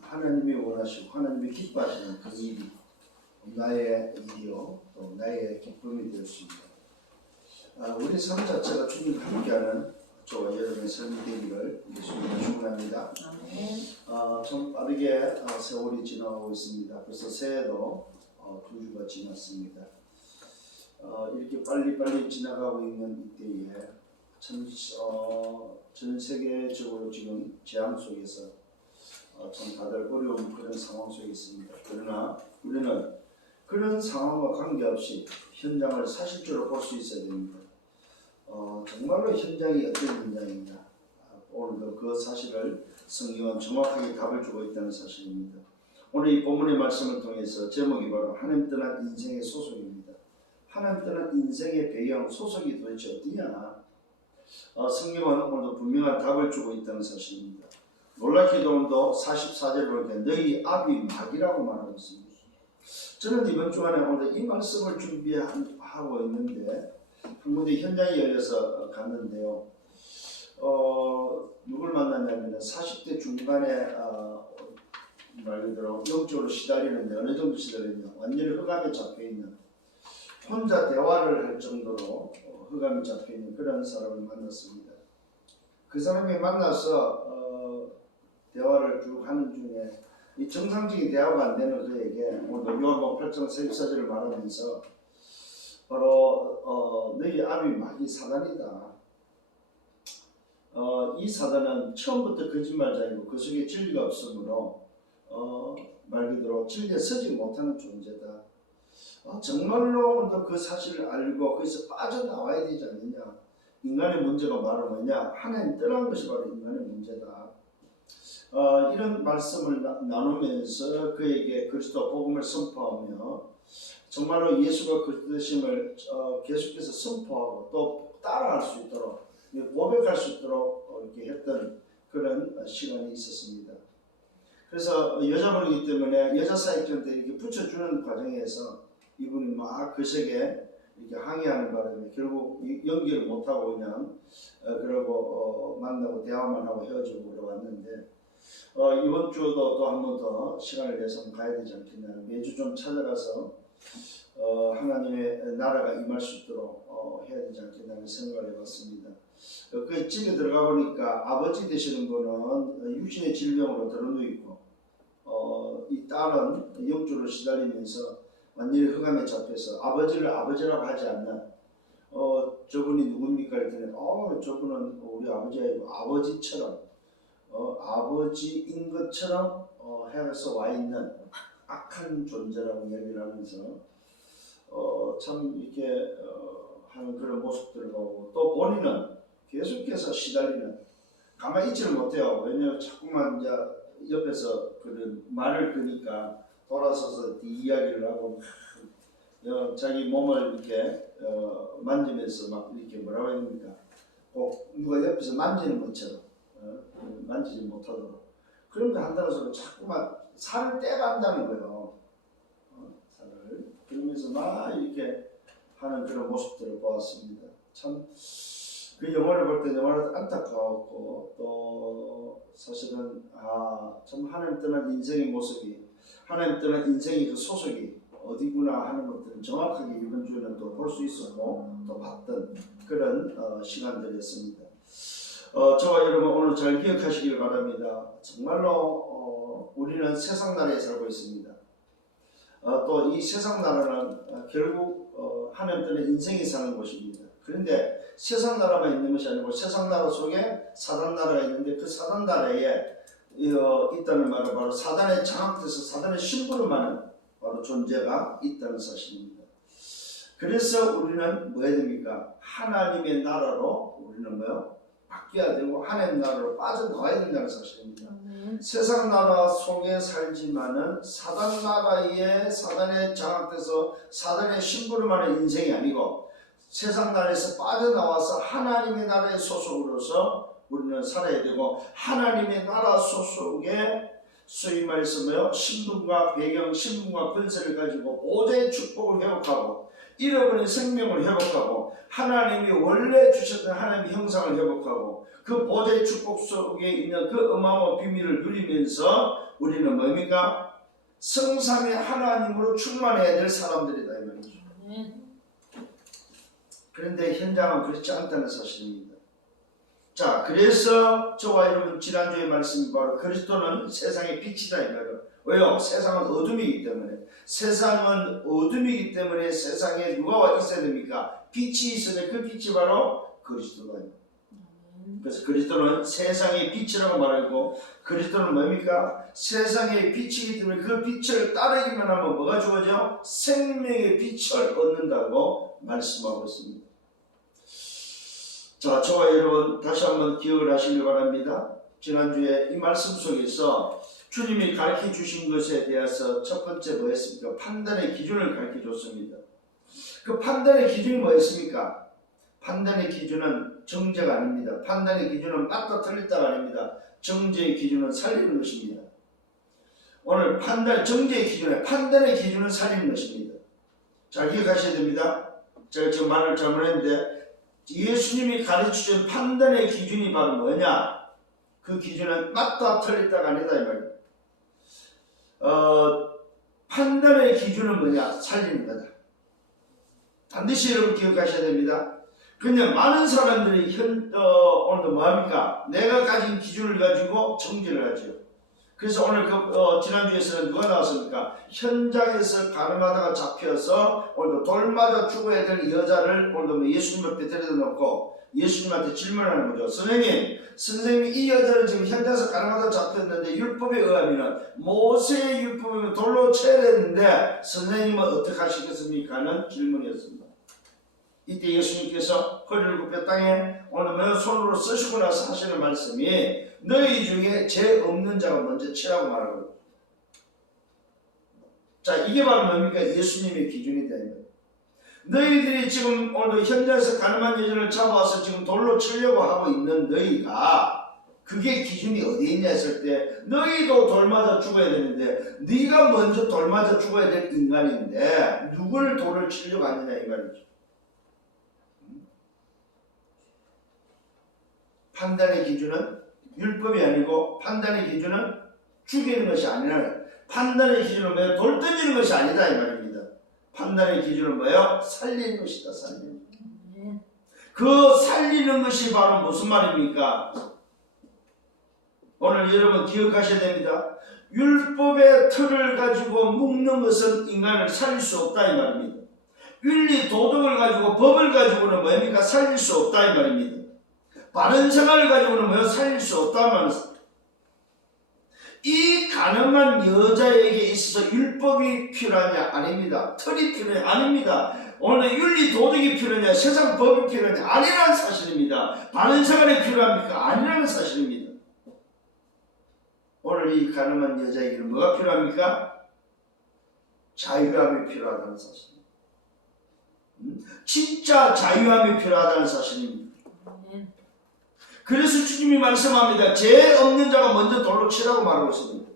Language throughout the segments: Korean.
하나님이 원하시고 하나님이 기뻐하시는 그 일이 나의 일이요 또 나의 기쁨이 될 수 있는 우리 삶 자체가 주님과 함께하는 저와 여러분의 삶이 되기를 예수님으로 축원합니다. 좀 빠르게 세월이 지나가고 있습니다. 벌써 새해도 2주가 지났습니다. 이렇게 빨리빨리 지나가고 있는 이때에 전 세계적으로 지금 재앙 속에서 참 다들 어려운 그런 상황 속에 있습니다. 그러나 우리는 그런 상황과 관계없이 현장을 사실적으로 볼 수 있어야 됩니다. 정말로 현장이 어떤 현장이냐, 오늘도 그 사실을 성경은 정확하게 답을 주고 있다는 사실입니다. 오늘 이 본문의 말씀을 통해서 제목이 바로 하나님 떠난 인생의 소속입니다. 하나님 떠난 인생의 배경, 소속이 도대체 어디냐? 성경은 오늘도 분명한 답을 주고 있다는 사실입니다. 놀랍게도 오늘도 44절을 볼 때 너희 아비 마귀라고 말하고 있습니다. 저는 이번 주간에 오늘 이 말씀을 준비하고 있는데 한 군데 현장에 열려서 갔는데요. 누굴 만났냐면 40대 중반에 말 그대로 영적으로 시달리는데 어느 정도 시달리냐, 완전히 흑암에 잡혀있는, 혼자 대화를 할 정도로 흑암에 잡혀있는 그런 사람을 만났습니다. 그 사람이 만나서 대화를 쭉 하는 중에 이 정상적인 대화가 안 되는 그에게 오늘 요한복음 8장 14절을 말하면서 바로 너희 아비 마귀 사단이다. 이 사단은 처음부터 거짓말자이고 그 속에 진리가 없으므로 말 그대로 진리에 서지 못하는 존재다. 정말로 오늘도 그 사실을 알고 거기서 빠져나와야 되지 않느냐. 인간의 문제가 바로 뭐냐, 하나님 떠난 것이 바로 인간의 문제다. 이런 말씀을 나누면서 그에게 그리스도 복음을 선포하며 정말로 예수가 그리스도심을 계속해서 선포하고 또 따라할 수 있도록 고백할 수 있도록 이렇게 했던 그런 시간이 있었습니다. 그래서 여자분이기 때문에 여자 사역자한테 이렇게 붙여주는 과정에서 이분이 막 그 색에 이렇게 항의하는 바람에 결국 연기를 못하고 그냥 그러고 만나고 대화만 하고 헤어지고 그러왔는데 이번 주도 또 한 번 더 시간을 내서 가야 되지 않겠냐. 매주 좀 찾아가서 하나님의 나라가 임할 수 있도록 해야 되지 않겠냐는 생각을 해봤습니다. 그 집에 들어가 보니까 아버지 되시는 분은 육신의 질병으로 들어누워 있고 이 딸은 영주로 시달리면서 완전히 흑암에 잡혀서 아버지를 아버지라고 하지 않는 저분이 누굽니까? 했더니 저분은 우리 아버지 아니고 아버지처럼 아버지인 것처럼 해서 와 있는 악한 존재라고 이야기를 하면서 참 이렇게 하는 그런 모습들을 보고 또 본인은 계속해서 시달리는, 가만히 있지를 못해요. 왜냐하면 자꾸만 이제 옆에서 그런 말을 그니까 돌아서서 이야기를 하고 자기 몸을 이렇게 만지면서 막 이렇게 뭐라고 합니까? 꼭 누가 옆에서 만지는 것처럼 만지지 못하도록 그런 거 한다고 해서 자꾸만 살을 떼간다는 거예요. 살을 그러면서 막 이렇게 하는 그런 모습들을 보았습니다. 참 그 영화를 볼 때 영화를 안타까웠고 또 사실은 참 하나님 떠난 인생의 모습이, 하나님 떠난 인생의 그 소속이 어디구나 하는 것들은 정확하게 이번 주에는 또 볼 수 있었고 또 봤던 그런 시간들이었습니다. 저와 여러분 오늘 잘 기억하시길 바랍니다. 정말로 우리는 세상 나라에 살고 있습니다. 또 이 세상 나라는 결국 하나님 떠난 인생이 사는 곳입니다. 그런데 세상 나라만 있는 것이 아니고 세상 나라 속에 사단 나라가 있는데 그 사단 나라에 있다는 말은 바로 사단의 장악돼서 사단의 심부름 하는 바로 존재가 있다는 사실입니다. 그래서 우리는 뭐 해야 됩니까? 하나님의 나라로 우리는 바뀌어야 되고 하나님 나라로 빠져나와야 된다는 사실입니다. 세상 나라 속에 살지만은 사단 나라에 사단에 장악돼서 사단의 심부름하는 인생이 아니고 세상 나라에서 빠져나와서 하나님의 나라의 소속으로서 우리는 살아야 되고 하나님의 나라 소속에 소위 말해서 신분과 배경, 신분과 권세를 가지고 보좌의 축복을 회복하고 잃어버린 생명을 회복하고 하나님이 원래 주셨던 하나님의 형상을 회복하고 그 보좌의 축복 속에 있는 그 어마어마한 비밀을 누리면서 우리는 뭡니까? 성삼의 하나님으로 충만해야 될 사람들이다 이 말이죠. 그런데 현장은 그렇지 않다는 사실입니다. 자, 그래서 저와 여러분 지난주에 말씀이 바로 그리스도는 세상의 빛이다 이 말이에요. 왜요? 세상은 어둠이기 때문에. 세상은 어둠이기 때문에 세상에 누가 있어야 됩니까? 빛이 있어야 돼. 그 빛이 바로 그리스도다. 그래서 그리스도는 세상의 빛이라고 말하고 그리스도는 뭡니까? 세상의 빛이기 때문에 그 빛을 따르기만 하면 뭐가 주어져? 생명의 빛을 얻는다고 말씀하고 있습니다. 자, 저와 여러분 다시 한번 기억을 하시길 바랍니다. 지난주에 이 말씀 속에서 주님이 가르쳐 주신 것에 대해서 첫 번째 뭐였습니까? 판단의 기준을 가르쳐 줬습니다. 그 판단의 기준이 뭐였습니까? 판단의 기준은 정죄가 아닙니다. 판단의 기준은 맞다 틀렸다가 아닙니다. 정죄의 기준은 살리는 것입니다. 오늘 정죄의 기준은 판단의 기준은 살리는 것입니다. 잘 기억하셔야 됩니다. 제가 지금 말을 잘못했는데 예수님이 가르쳐준 판단의 기준이 바로 뭐냐? 그 기준은 맞다 틀렸다가 아니다 이 말이에요. 판단의 기준은 뭐냐? 살리는 거다. 반드시 여러분 기억하셔야 됩니다. 그냥 많은 사람들이 오늘도 뭐합니까? 내가 가진 기준을 가지고 정죄를 하죠. 그래서 오늘 지난주에서는 누가 나왔습니까? 현장에서 가늠하다가 잡혀서 오늘도 돌 맞아 죽어야 될 여자를 오늘도 예수님 앞에 데려다 놓고 예수님한테 질문하는 거죠. 선생님 이 여자는 지금 현장에서 가늠하다가 잡혔는데 율법에 의하면 모세의 율법이면 돌로 쳐야 되는데 선생님은 어떻게 하시겠습니까? 하는 질문이었습니다. 이때 예수님께서 허리를 굽혀 땅에 오늘 손으로 쓰시고 나서 하시는 말씀이 너희 중에 죄 없는 자가 먼저 치라고 말하거든요. 자, 이게 바로 뭡니까? 예수님의 기준이다. 너희들이 지금 오늘 현장에서 가늠한 여자를 잡아와서 지금 돌로 치려고 하고 있는 너희가 그게 기준이 어디에 있냐 했을 때 너희도 돌 맞아 죽어야 되는데 네가 먼저 돌 맞아 죽어야 될 인간인데 누굴 돌을 치려고 하느냐 이 말이죠. 판단의 기준은 율법이 아니고 판단의 기준은 죽이는 것이 아니라 판단의 기준은 뭐예요? 돌 던지는 것이 아니다 이 말입니다. 판단의 기준은 뭐예요? 살리는 것이다. 살리는 것. 그 살리는 것이 바로 무슨 말입니까? 오늘 여러분 기억하셔야 됩니다. 율법의 틀을 가지고 묶는 것은 인간을 살릴 수 없다 이 말입니다. 윤리 도덕을 가지고 법을 가지고는 뭡니까? 살릴 수 없다 이 말입니다. 바른 생활을 가지고는 뭐예요? 살릴 수 없다는 말입니다. 이 가늠한 여자에게 있어서 율법이 필요하냐? 아닙니다. 틀이 필요하냐? 아닙니다. 오늘 윤리 도덕이 필요하냐? 세상 법이 필요하냐? 아니라는 사실입니다. 바른 생활이 필요합니까? 아니라는 사실입니다. 오늘 이 가늠한 여자에게는 뭐가 필요합니까? 자유함이 필요하다는 사실입니다. 진짜 자유함이 필요하다는 사실입니다. 그래서 주님이 말씀합니다. 죄 없는 자가 먼저 돌로 치라고 말하고 있습니다.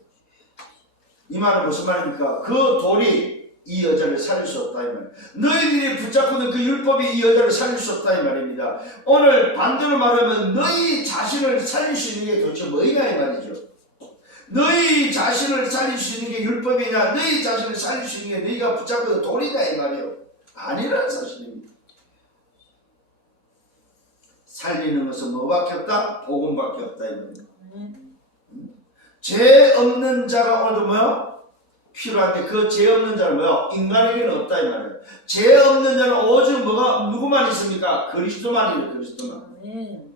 이 말은 무슨 말입니까? 그 돌이 이 여자를 살릴 수 없다 이 말입니다. 너희들이 붙잡고 있는 그 율법이 이 여자를 살릴 수 없다 이 말입니다. 오늘 반대로 말하면 너희 자신을 살릴 수 있는 게 도대체 뭐이냐 이 말이죠. 너희 자신을 살릴 수 있는 게 율법이냐? 너희 자신을 살릴 수 있는 게 너희가 붙잡고 있는 돌이냐 이 말이에요. 아니라는 사실입니다. 살리는 것은 뭐밖에 없다? 복음밖에 없다 이 말입니다. 죄 없는 자가 오늘도 뭐요? 필요한데 그 죄 없는 자는 뭐요? 인간에게는 없다 이 말이에요. 죄 없는 자는 오직 누구만 있습니까? 그리스도만이에요. 그리스도만.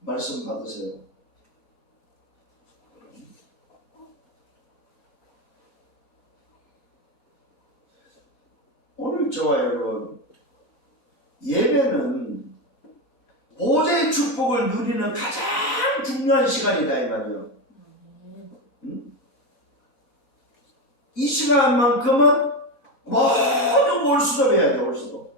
말씀 받으세요. 오늘 저와 여러분 예배는 보좌의 축복을 누리는 가장 중요한 시간이다 이 말이에요. 이 시간만큼은 모든 올수도 해야 돼. 올수도.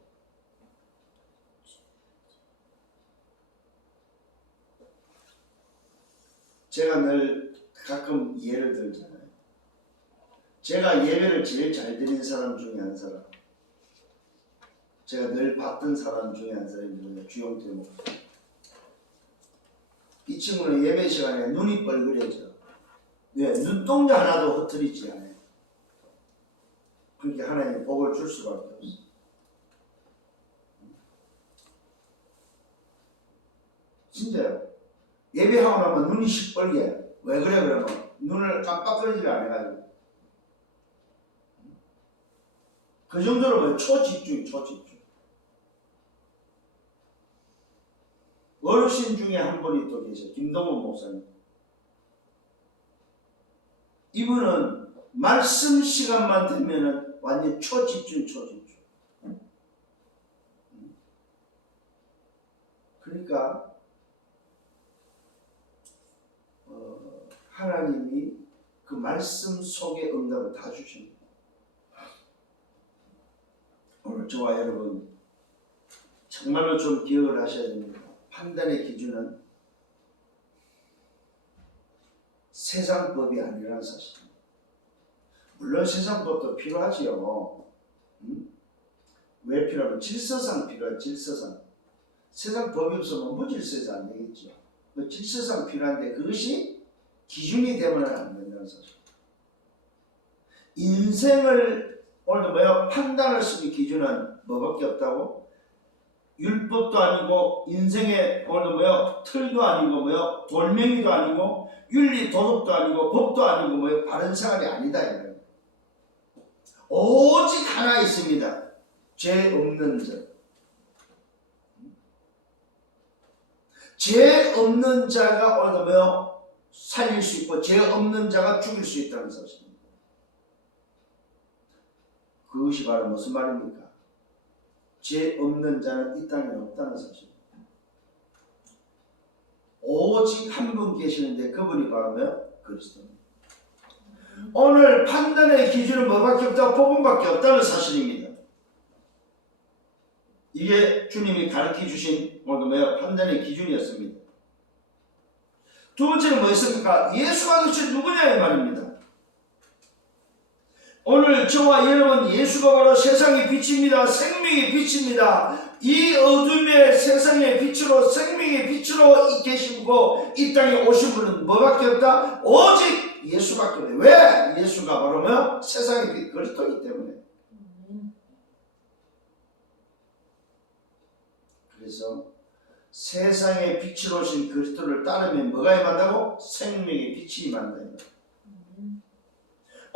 제가 늘 가끔 예를 들잖아요. 제가 예배를 제일 잘 드리는 사람 중에 한 사람. 제가 늘 봤던 사람 중에 한 사람입니다. 주영태 목사. 이 친구는 예배 시간에 눈이 뻘그려져. 왜? 눈동자 하나도 흐트리지 않아요. 그렇게 하나님이 복을 줄 수밖에 없어. 진짜요. 예배하고 나면 눈이 시뻘게. 왜 그래 그러면 눈을 깜빡거리지를 않아가지고. 그 정도로 초집중. 어르신 중에 한 분이 또 계셔. 김동원 목사님. 이분은 말씀 시간만 되면은 완전 초집중. 그러니까 하나님이 그 말씀 속에 응답을 다 주십니다. 오늘 저와 여러분 정말로 좀 기억을 하셔야 됩니다. 판단의 기준은 세상 법이 아니라는 사실입니다. 물론 세상 법도 필요하지요. 왜 필요하면 질서상 필요해요. 질서상. 세상 법이 없으면 무질서에서 안 되겠죠. 그 질서상 필요한데 그것이 기준이 되면 안 된다는 사실. 인생을 오늘도 판단할 수 있는 기준은 뭐밖에 없다고? 율법도 아니고 인생의 오늘도 틀도 아니고 돌멩이도 아니고 윤리 도덕도 아니고 법도 아니고 바른 생활이 아니다 이거예요. 오직 하나 있습니다. 죄 없는 자. 죄 없는 자가 오늘도 살릴 수 있고 죄 없는 자가 죽일 수 있다는 사실입니다. 그것이 바로 무슨 말입니까? 죄 없는 자는 이 땅에 없다는 사실입니다. 오직 한 분 계시는데 그분이 바로 그리스도입니다. 오늘 판단의 기준은 뭐밖에 없다? 복음밖에 없다는 사실입니다. 이게 주님이 가르쳐 주신 판단의 기준이었습니다. 두 번째는 뭐였습니까? 예수가 도대체 누구냐 이 말입니다. 오늘 저와 여러분 예수가 바로 세상의 빛입니다. 생명의 빛입니다. 이 어둠의 세상의 빛으로 생명의 빛으로 계시고 이 땅에 오신 분은 뭐밖에 없다? 오직 예수밖에 없다. 왜? 예수가 바로 세상의 빛 그리스도이기 때문에. 그래서 세상의 빛으로 오신 그리스도를 따르면 뭐가 임한다고? 생명의 빛이 임한다.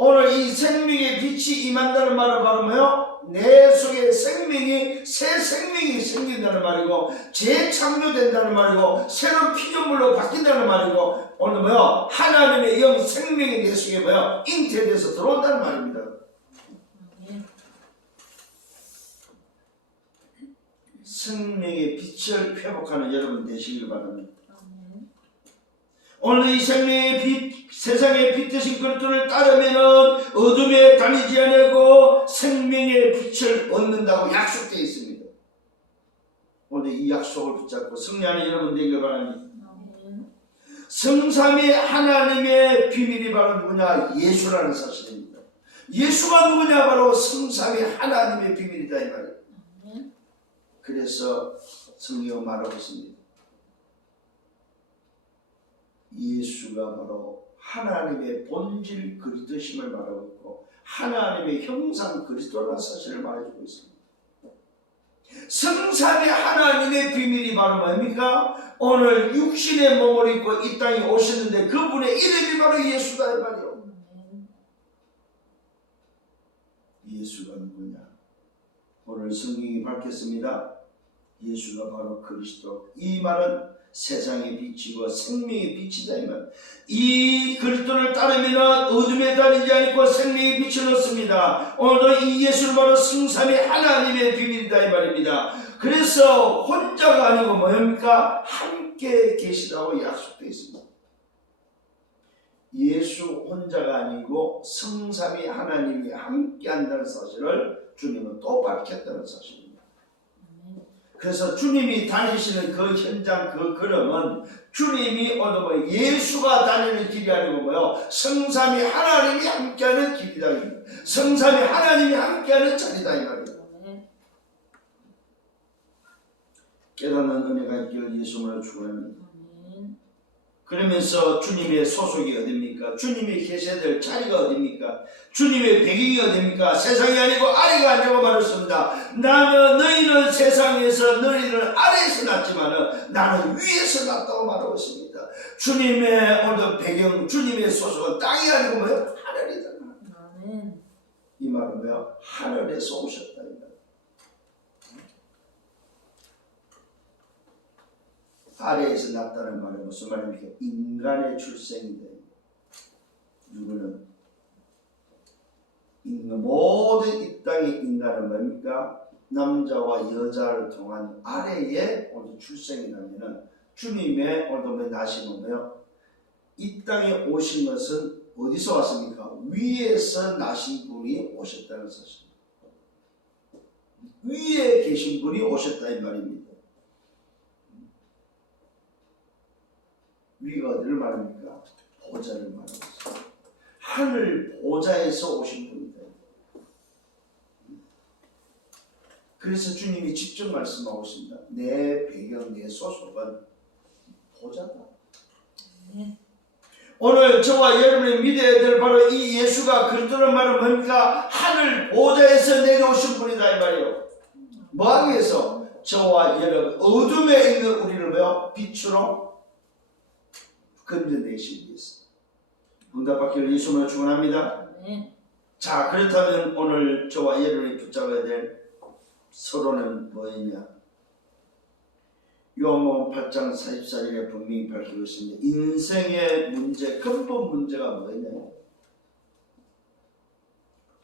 오늘 이 생명의 빛이 임한다는 말은 바로 내 속에 생명이 새 생명이 생긴다는 말이고 재창조된다는 말이고 새로운 피조물로 바뀐다는 말이고 오늘 하나님의 영 생명이 내 속에 잉태돼서 들어온다는 말입니다. 생명의 빛을 회복하는 여러분 되시길 바랍니다. 오늘 이 생명의 빛, 세상의 빛 되신 그리스도를 따르면 어둠에 다니지 않고 생명의 빛을 얻는다고 약속되어 있습니다. 오늘 이 약속을 붙잡고 승리하는 여러분 되길 바랍니다. 성삼위 하나님의 비밀이 바로 누구냐? 예수라는 사실입니다. 예수가 누구냐? 바로 성삼위 하나님의 비밀이다 이 말이에요. 그래서 성경은 말하고 있습니다. 예수가 바로 하나님의 본질 그리스도심을 말하고 있고 하나님의 형상 그리스도라는 사실을 말해주고 있습니다. 성삼위 하나님의 비밀이 바로 뭡니까? 오늘 육신의 몸을 입고 이 땅에 오셨는데 그분의 이름이 바로 예수다 이 말이에요. 예수가 누구냐? 오늘 성경이 밝혔습니다. 예수가 바로 그리스도. 이 말은 세상의 빛이고 생명의 빛이다 이 말. 이 그리스도를 따르면 어둠에 다니지 않고 생명의 빛을 얻습니다. 오늘도 이 예수를 바로 성삼위 하나님의 비밀이다 이 말입니다. 그래서 혼자가 아니고 뭡니까? 함께 계시다고 약속되어 있습니다. 예수 혼자가 아니고 성삼위 하나님이 함께 한다는 사실을 주님은 또 밝혔다는 사실입니다. 그래서 주님이 다니시는 그 현장 그 걸음은 주님이 오늘 예수가 다니는 길이 아니고 성삼위 하나님이 함께하는 길이다. 성삼위 하나님이 함께하는 자리다 이 말이에요. 깨닫는 은혜가 있기를 예수님으로 축원합니다. 아멘. 그러면서 주님의 소속이 어딥니까? 주님이 계셔야 될 자리가 어딥니까? 주님의 배경이 어딥니까? 세상이 아니고 아래가 아니라고 말했습니다. 너희는 세상에서 너희는 아래에서 났지만 나는 위에서 났다고 말하고 있습니다. 주님의 오늘 배경, 주님의 소속은 땅이 아니고 뭐예요? 하늘이다. 아멘. 이 말은 뭐예요? 하늘에서 오셨다. 아래에서 났다는 말은 무슨 말입니까? 인간의 출생인데, 누구는 모든 이 땅의 인간은 뭡니까? 남자와 여자를 통한 아래에 오늘 출생이 나면은 주님의 오늘 나심은 뭐요? 이 땅에 오신 것은 어디서 왔습니까? 위에서 나신 분이 오셨다는 사실입니다. 위에 계신 분이 오셨다 이 말입니다. 위가 어디를 말합니까? 보좌를 말하고 있습니다. 하늘 보좌에서 오신 분이다. 그래서 주님이 직접 말씀하고 있습니다. 내 배경, 내 소속은 보좌다. 네. 오늘 저와 여러분이 믿어야 될 바로 이 예수가 그리스도란 말은 뭡니까? 하늘 보좌에서 내려오신 분이다 이 말이에요. 뭐하기 위해서? 저와 여러분 어둠에 있는 우리를 뭐요? 빛으로 건져내시기 위해서. 응답받기를 예수님으로 축원합니다. 네. 자, 그렇다면 오늘 저와 여러분이 붙잡아야 될 서론은 뭐냐? 요한복음 8장 44절에 분명히 밝히고 있습니다. 인생의 문제, 근본 문제가 뭐냐?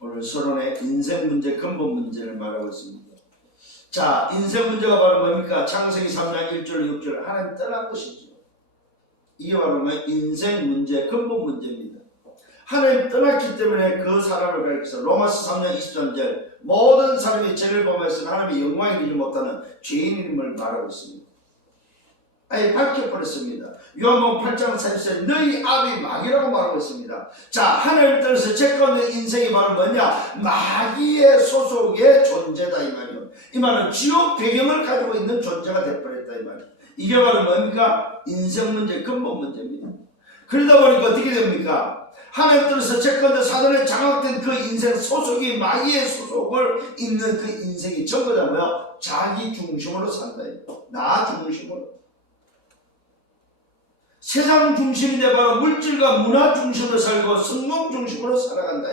오늘 서론에 인생 문제, 근본 문제를 말하고 있습니다. 자, 인생 문제가 바로 뭡니까? 창세기 3장 1절 6절 하나님 떠난 것이죠. 이게 바로 뭐 인생 문제, 근본 문제입니다. 하나님 떠났기 때문에 그 사람을 가리켜서 로마서 3장 23절 모든 사람이 죄를 범하였으나 하나님의 영광을 이루지 못하는 죄인임을 말하고 있습니다. 아예 밝혀버렸습니다. 요한복음 8장 44절 너희 아비 마귀라고 말하고 있습니다. 자, 하나님 뜻에서 죄 가운데 인생이 바로 뭐냐? 마귀의 소속의 존재다 이 말이요. 이 말은 지옥 배경을 가지고 있는 존재가 되어버렸다 이 말이요. 이게 바로 뭡니까? 인생 문제, 근본 문제입니다. 그러다 보니까 어떻게 됩니까? 하나님 뜻에서 죄 가운데 사단에 장악된 그 인생 소속이 마귀의 소속을 있는 그 인생이 전부 다 뭐야? 자기 중심으로 산다. 나 중심으로. 세상 중심이 돼 바로 물질과 문화 중심으로 살고 성공 중심으로 살아간다.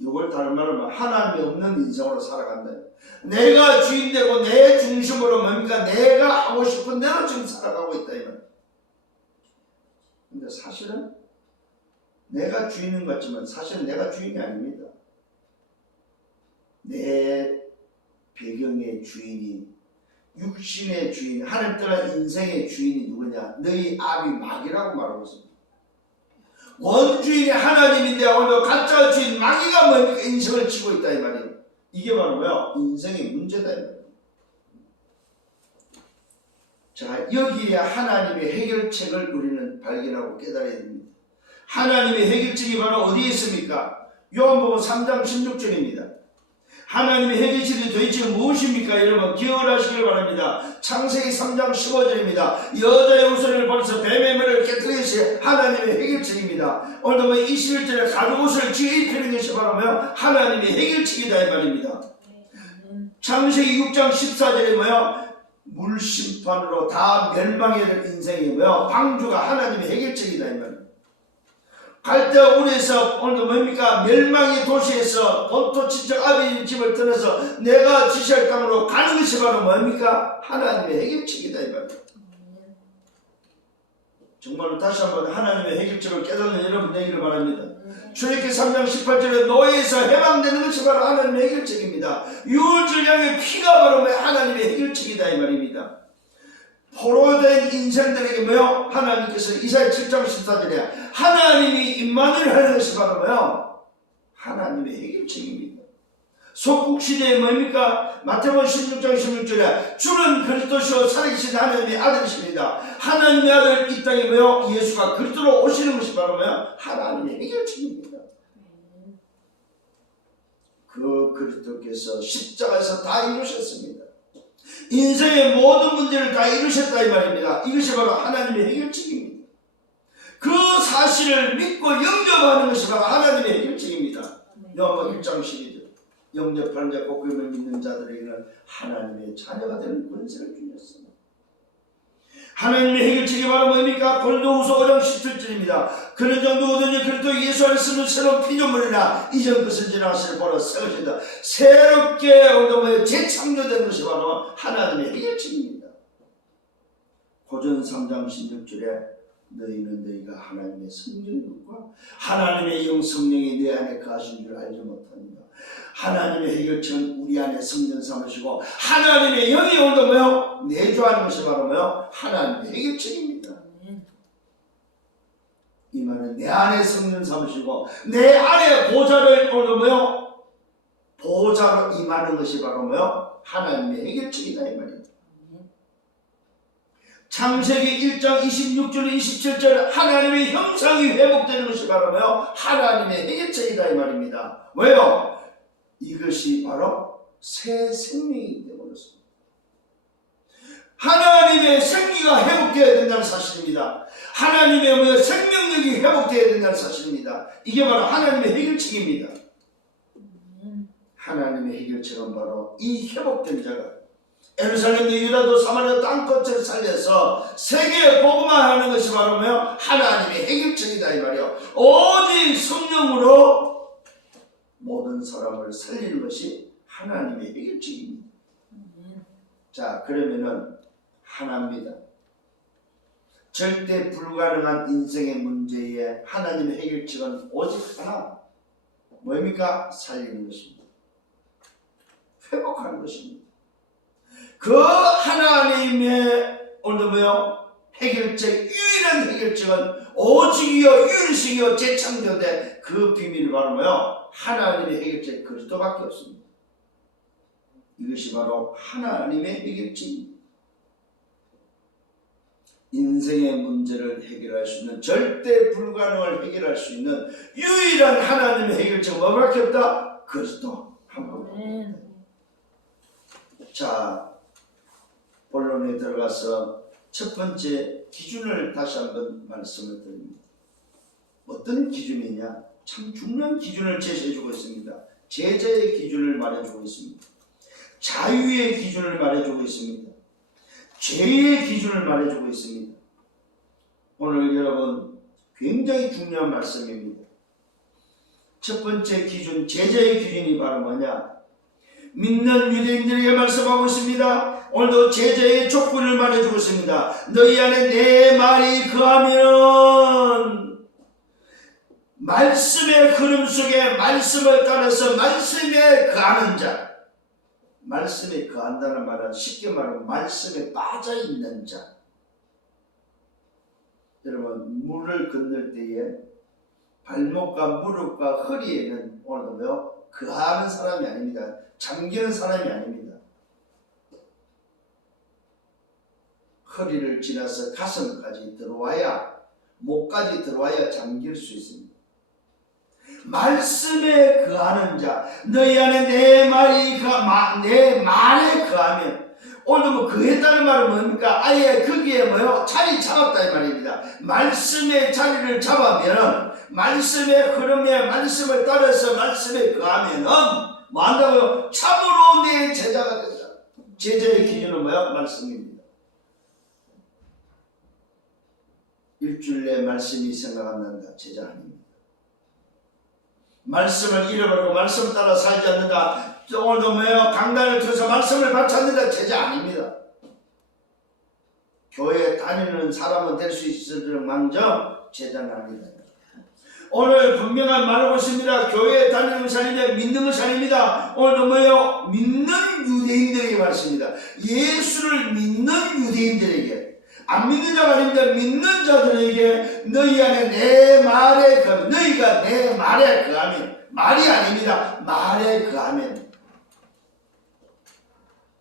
이걸 다른 말로 하면 하나님이 없는 인생으로 살아간다. 내가 주인되고 내 중심으로 뭡니까? 내가 하고 싶은 대로 지금 살아가고 있다. 근데 사실은 내가 주인인 것 같지만 사실은 내가 주인이 아닙니다. 내 배경의 주인이 육신의 주인, 하나님 떠난 인생의 주인이 누구냐? 너희 아비 마귀라고 말하고 있습니다. 원주인이 하나님인데 오늘 가짜 주인 마귀가 뭡니까? 인생을 치고 있다 이 말이에요. 이게 바로 뭐야? 인생의 문제다 이 말이에요. 자, 여기에 하나님의 해결책을 우리는 발견하고 깨달아야 됩니다. 하나님의 해결책이 바로 어디에 있습니까? 요한복음 3장 16절입니다. 하나님의 해결책이 도대체 무엇입니까? 여러분 기억하시길 바랍니다. 창세기 3장 15절입니다. 여자의 우선을 벌써 뱀의 머리를 깨뜨리듯이 하나님의 해결책입니다. 오늘도 21절에 가죽옷을 쥐어 입히는 것이 바로 뭐요? 하나님의 해결책이다 이 말입니다. 창세기 6장 14절에 뭐요? 물심판으로 다 멸망해야 될 인생이 뭐요? 방주가 하나님의 해결책이다 이 말입니다. 갈대아 우리에서 오늘도 뭡니까? 멸망의 도시에서 본토 친척 아버지 집을 떠나서 내가 지시할 땅으로 가는 것이 바로 뭡니까? 하나님의 해결책이다 이 말이에요. 정말로 다시 한번 하나님의 해결책을 깨닫는 여러분 되기를 바랍니다. 출애굽기 3장 18절에 노예에서 해방되는 것이 바로 하나님의 해결책입니다. 유월절 양의 피가 바로 하나님의 해결책이다 이 말입니다. 포로된 인생들에게 뭐요? 하나님께서 이사야 7장 14절에 하나님이 임마누엘 하는 것이 바로 뭐요? 하나님의 해결책입니다. 속국시대에 뭡니까? 마태복음 16장 16절에 주는 그리스도시요 살아계신 하나님의 아들이십니다. 하나님의 아들 이 땅에 뭐요? 예수가 그리스도로 오시는 것이 바로 뭐요? 하나님의 해결책입니다. 그 그리스도께서 십자가에서 다 이루셨습니다. 인생의 모든 문제를 다 이루셨다 이 말입니다. 이것이 바로 하나님의 해결책입니다. 그 사실을 믿고 영접하는 것이 바로 하나님의 해결책입니다. 요한복음 1장 12절 영접하는 자 곧 그를 믿는 자들에게는 하나님의 자녀가 되는 권세를 주셨습니다. 하나님의 해결책이 바로 뭡니까? 고린도후서 5장 17절입니다. 그런 정도든지 그리스도 예수 안에서는 새로운 피조물이나 이전 것을 지나가시는 보라 새 것이다. 새롭게 재창조된 것이 바로 하나님의 해결책입니다. 고전 3장 16절에 너희는 너희가 하나님의 성령과 하나님의 영 성령이 내 안에 거하신 줄 알지 못합니다. 하나님의 해결책은 우리 안에 성령 삼으시고 하나님의 영이 오늘 내주하는 것이 바로 하나님의 해결책입니다. 이 말은 내 안에 성령 삼으시고 내 안에 보좌를 오늘 보좌로 임하는 것이 바로 하나님의 해결책이다 이 말입니다. 창세기 1장 26절 27절 하나님의 형상이 회복되는 것이 바로 하나님의 해결책이다 이 말입니다. 왜요? 이것이 바로 새 생명이기 때문에 그렇습니다. 하나님의 생기가 회복되어야 된다는 사실입니다. 하나님의 생명력이 회복되어야 된다는 사실입니다. 이게 바로 하나님의 해결책입니다. 하나님의 해결책은 바로 이 회복된 자가 예루살렘 유다도 사마리아 땅끝을 살려서 세계에 복음화하는 것이 바로 하나님의 해결책이다 이 말이요. 오직 성령으로 모든 사람을 살리는 것이 하나님의 해결책입니다. 자, 그러면은 하나입니다. 절대 불가능한 인생의 문제에 하나님의 해결책은 오직 하나. 뭡니까? 살리는 것입니다. 회복하는 것입니다. 그 하나님의 오늘 해결책, 유일한 해결책은 오직이요 유일성이요 재창조된 그 비밀이 바로 하나님의 해결책 그리스도밖에 없습니다. 이것이 바로 하나님의 해결책입니다. 인생의 문제를 해결할 수 있는 절대 불가능을 해결할 수 있는 유일한 하나님의 해결책은 뭐밖에 없다? 그리스도 한 분입니다. 자, 본론에 들어가서 첫 번째 기준을 다시 한번 말씀을 드립니다. 어떤 기준이냐? 참 중요한 기준을 제시해주고 있습니다. 제자의 기준을 말해주고 있습니다. 자유의 기준을 말해주고 있습니다. 죄의 기준을 말해주고 있습니다. 오늘 여러분 굉장히 중요한 말씀입니다. 첫 번째 기준, 제자의 기준이 바로 뭐냐? 믿는 유대인들에게 말씀하고 있습니다. 오늘도 제자의 조건을 말해주고 있습니다. 너희 안에 내 말이 거하면 말씀의 흐름 속에 말씀을 따라서 말씀에 거하는 자, 말씀에 거한다는 말은 쉽게 말하면 말씀에 빠져있는 자. 여러분 물을 건널 때에 발목과 무릎과 허리에는 오늘도 거하는 사람이 아닙니다. 잠기는 사람이 아닙니다. 허리를 지나서 가슴까지 들어와야, 목까지 들어와야 잠길 수 있습니다. 말씀에 거하는 자, 너희 안에 내 말이 내 말에 거하면, 오늘 거했다는 말은 뭡니까? 아예 거기에 자리 잡았다 이 말입니다. 말씀의 자리를 잡으면, 말씀의 흐름에 말씀을 따라서 말씀에 거하면은 뭐 한다고요? 참으로 내 제자가 된다. 제자의 기준은 말씀입니다. 일주일 내 말씀이 생각 안 난다. 제자 아닙니다. 말씀을 잃어버리고 말씀 따라 살지 않는다. 오늘도 강단을 틀어서 말씀을 받지 않는다. 제자 아닙니다. 교회 다니는 사람은 될 수 있을 망정 제자는 아니다. 오늘 분명한 말하고 있습니다. 교회에 다니는 것이 아니면 믿는 것이 아닙니다. 오늘도 믿는 유대인들에게 말씀입니다. 예수를 믿는 유대인들에게, 안 믿는 자가 아닙니다. 믿는 자들에게 너희 안에 내 말에 거하면, 너희가 내 말에 거하면, 말이 아닙니다. 말에 거하면,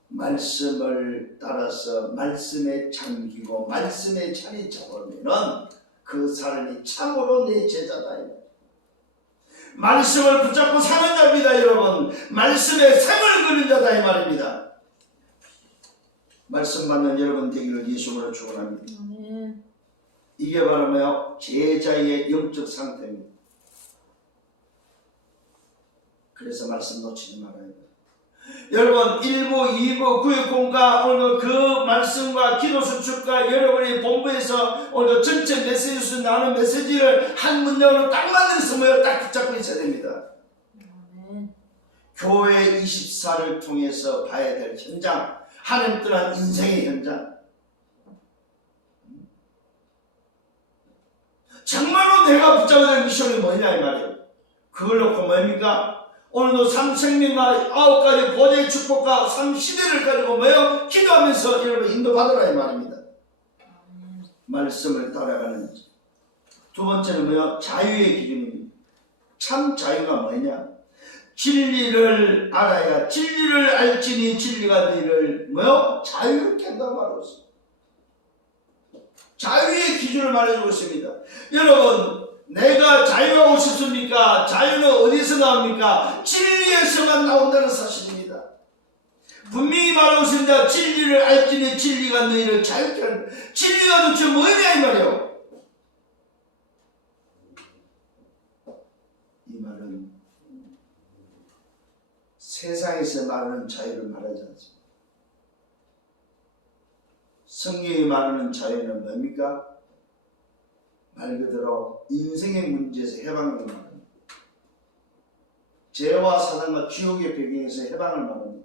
말씀을 따라서 말씀에 잠기고 말씀에 자리 잡으면은 그 사람이 참으로 내 제자다. 말씀을 붙잡고 사는 자입니다. 여러분 말씀에 생을 거는 자다 이 말입니다. 말씀 받는 여러분 되기를 예수님으로 축원합니다. 아멘. 이게 바로 뭐요? 제자의 영적 상태입니다. 그래서 말씀 놓치지 말아야 돼요. 여러분 1부, 2부, 구역공과 오늘 그 말씀과 기도 수축과 여러분이 본부에서 오늘 전체 메시지에서 나오는 메시지를 한 문장으로 딱 만들어서 뭐요? 딱 붙잡고 있어야 됩니다. 아멘. 교회 24를 통해서 봐야 될 현장, 하나님 떠난 인생의 현장. 정말로 내가 붙잡아야 될 미션이 뭐냐 이 말이에요. 그걸 놓고 뭡니까? 오늘도 삼생명과 9가지 보좌의 축복과 3시대를 가지고 뭐예요? 기도하면서 여러분 인도받으라 이 말입니다. 아멘. 말씀을 따라가는 두 번째는 뭐예요? 자유의 기준입니다. 참 자유가 뭐냐? 진리를 알아야 진리를 알지니 진리가 너희를 뭐요? 자유롭게 한다고 말하고 있습니다. 자유의 기준을 말해주고 있습니다. 여러분 내가 자유하고 싶습니까? 자유는 어디서 나옵니까? 진리에서만 나온다는 사실입니다. 분명히 말하고 있습니다. 진리를 알지니 진리가 너희를 자유롭게 한다. 진리가 도대체 뭐냐 이 말이에요. 이 말은 세상에서 말하는 자유를 말하지 않습니다. 성경이 말하는 자유는 뭡니까? 말 그대로 인생의 문제에서 해방을 말합니다. 죄와 사단과 지옥의 배경에서 해방을 말합니다.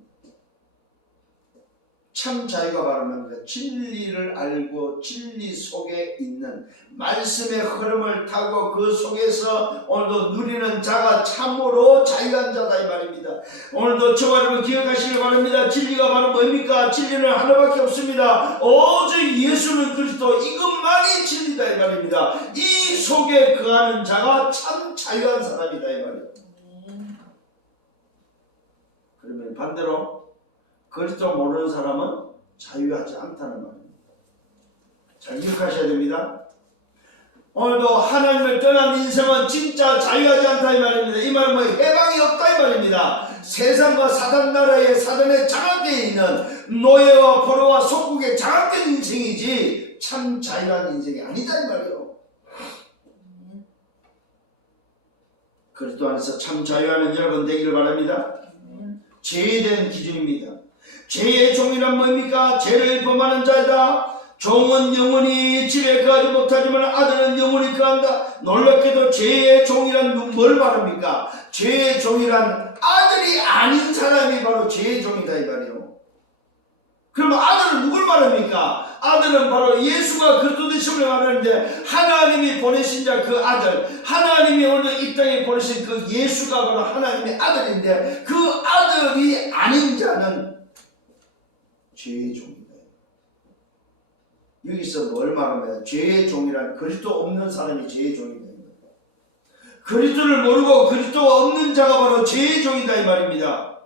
참 자유가 바로 뭡니까? 진리를 알고 진리 속에 있는 말씀의 흐름을 타고 그 속에서 오늘도 누리는 자가 참으로 자유한 자다 이 말입니다. 오늘도 저와 여러분 기억하시길 바랍니다. 진리가 바로 뭡니까? 진리는 하나밖에 없습니다. 오직 예수는 그리스도, 이것만이 진리다 이 말입니다. 이 속에 거하는 자가 참 자유한 사람이다 이 말입니다. 그러면 반대로 그리스도 모르는 사람은 자유하지 않다는 말입니다. 잘 기억하셔야 됩니다. 오늘도 하나님을 떠난 인생은 진짜 자유하지 않다 이 말입니다. 이 말은 뭐 해방이 없다 이 말입니다. 세상과 사단 나라에 사단에 장악되어 있는 노예와 포로와 속국에 장악된 인생이지 참 자유한 인생이 아니다 이 말이에요. 그리스도 안에서 참 자유하는 여러분 되기를 바랍니다. 죄에 대한 기준입니다. 죄의 종이란 뭡니까? 죄를 범하는 자이다. 종은 영원히 집에 거하지 못하지만 아들은 영원히 거한다. 놀랍게도 죄의 종이란 뭘 말합니까? 죄의 종이란 아들이 아닌 사람이 바로 죄의 종이다 이 말이에요. 그러면 아들은 누굴 말합니까? 아들은 바로 예수가 그리스도 되심을 말하는데 하나님이 보내신 자 그 아들, 하나님이 오늘 이 땅에 보내신 그 예수가 바로 하나님의 아들인데 그 아들이 아닌 자는 죄의 종이다. 여기서 뭘 말하면 죄의 종이란 그리스도 없는 사람이 죄의 종이다. 그리스도를 모르고 그리스도가 없는 자가 바로 죄의 종이다 이 말입니다.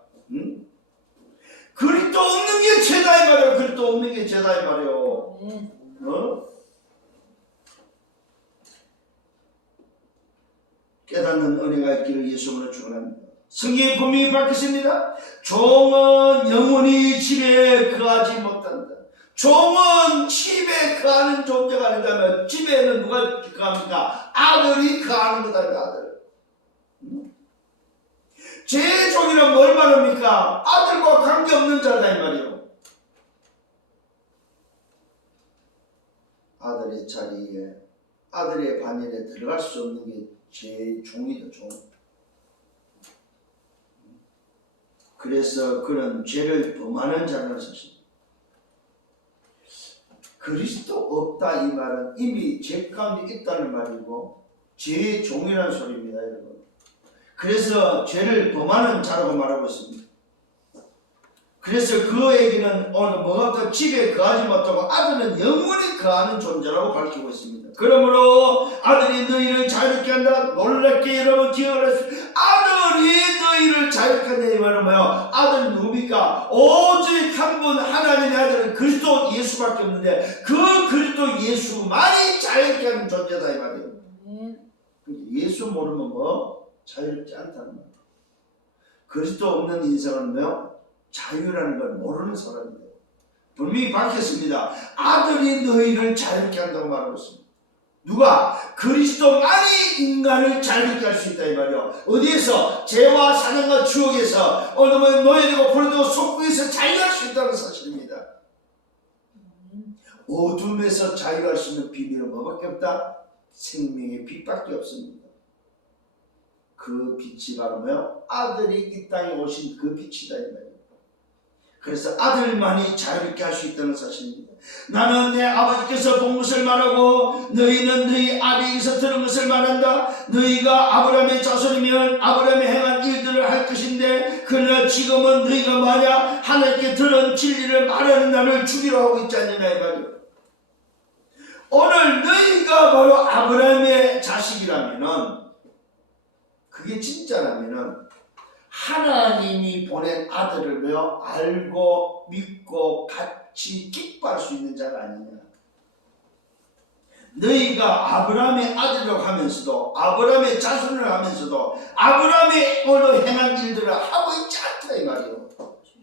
그리스도 없는 게 죄다 이 말이에요. 그리스도 없는 게 죄다 이 말이에요. 깨닫는 은혜가 있기를 예수님으로 축원합니다. 성경에 분명히 밝혔습니다. 종은 영원히 집에 거하지 못한다. 종은 집에 거하는 존재가 아니다면 집에는 누가 거합니까? 아들이 거하는 거다. 아들. 제 종이란 뭘 말합니까? 아들과 관계없는 자다 이 말이에요. 아들의 자리에 아들의 반열에 들어갈 수 없는 게 제 종이다. 종. 그래서 그는 죄를 범하는 자라는 사실입니다. 그리스도 없다 이 말은 이미 죄 가운데 있다는 말이고 죄의 종이라는 소리입니다 여러분. 그래서 죄를 범하는 자라고 말하고 있습니다. 그래서 그에게는 오늘 뭐가 집에 거하지 못하고 아들은 영원히 거하는 존재라고 밝히고 있습니다. 그러므로 아들이 너희를 자유롭게 한다. 놀랍게 여러분 기억을 하십시오. 아들이 너희를 자유롭게 한다. 이 말은 뭐예요? 아들은 누굽니까? 오직 한 분 하나님의 아들은 그리스도 예수밖에 없는데 그 그리스도 예수만이 자유롭게 하는 존재다 이 말이에요. 예수 모르면 뭐? 자유롭지 않다는 말이에요. 그리스도 없는 인생은 뭐요? 자유라는 걸 모르는 사람이에요. 분명히 밝혔습니다. 아들이 너희를 자유케 한다고 말하고 있습니다. 누가? 그리스도만이 인간을 자유케 할 수 있다 이 말이요. 어디에서? 죄와 사랑과 추억에서 오늘 노예되고 버려도 속국에서 자유할 수 있다는 사실입니다. 어둠에서 자유할 수 있는 비밀은 뭐밖에 없다? 생명의 빛밖에 없습니다. 그 빛이 바로 뭐요? 아들이 이 땅에 오신 그 빛이다 이 말이에요. 그래서 아들만이 자유롭게 할 수 있다는 사실입니다. 나는 내 아버지께서 본 것을 말하고 너희는 너희 아비에게서 들은 것을 말한다. 너희가 아브라함의 자손이면 아브라함이 행한 일들을 할 것인데 그러나 지금은 너희가 만약 하나님께 들은 진리를 말하는 나를 죽이려 하고 있지 않느냐 이 말이에요. 오늘 너희가 바로 아브라함의 자식이라면은 그게 진짜라면은 하나님이 보낸 아들을 며 알고 믿고 같이 기뻐할 수 있는 자가 아니냐. 너희가 아브라함의 아들이라고 하면서도 아브라함의 자손을 하면서도 아브라함이 오늘 행한 일들을 하고 있지 않다 이 말이에요.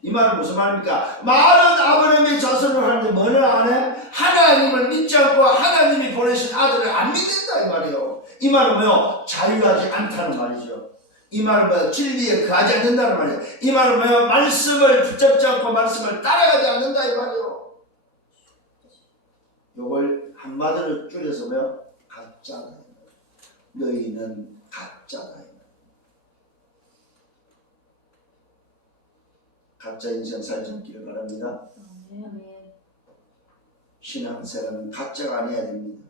이 말은 무슨 말입니까? 말은 아브라함의 자손을 하는데 뭐를 안 해? 하나님을 믿지 않고 하나님이 보내신 아들을 안 믿는다 이 말이에요. 이 말은 뭐요? 자유하지 않다는 말이죠. 이 말은 뭐요? 진리에 거하지 않는다는 말이에요. 이 말은 뭐요? 말씀을 붙잡지 않고 말씀을 따라가지 않는다 이 말이에요. 이걸 한마디로 줄여서 뭐요? 가짜다. 너희는 가짜다. 가짜 인생 살지 않기를 바랍니다. 신앙생활은 가짜가 아니어야 됩니다.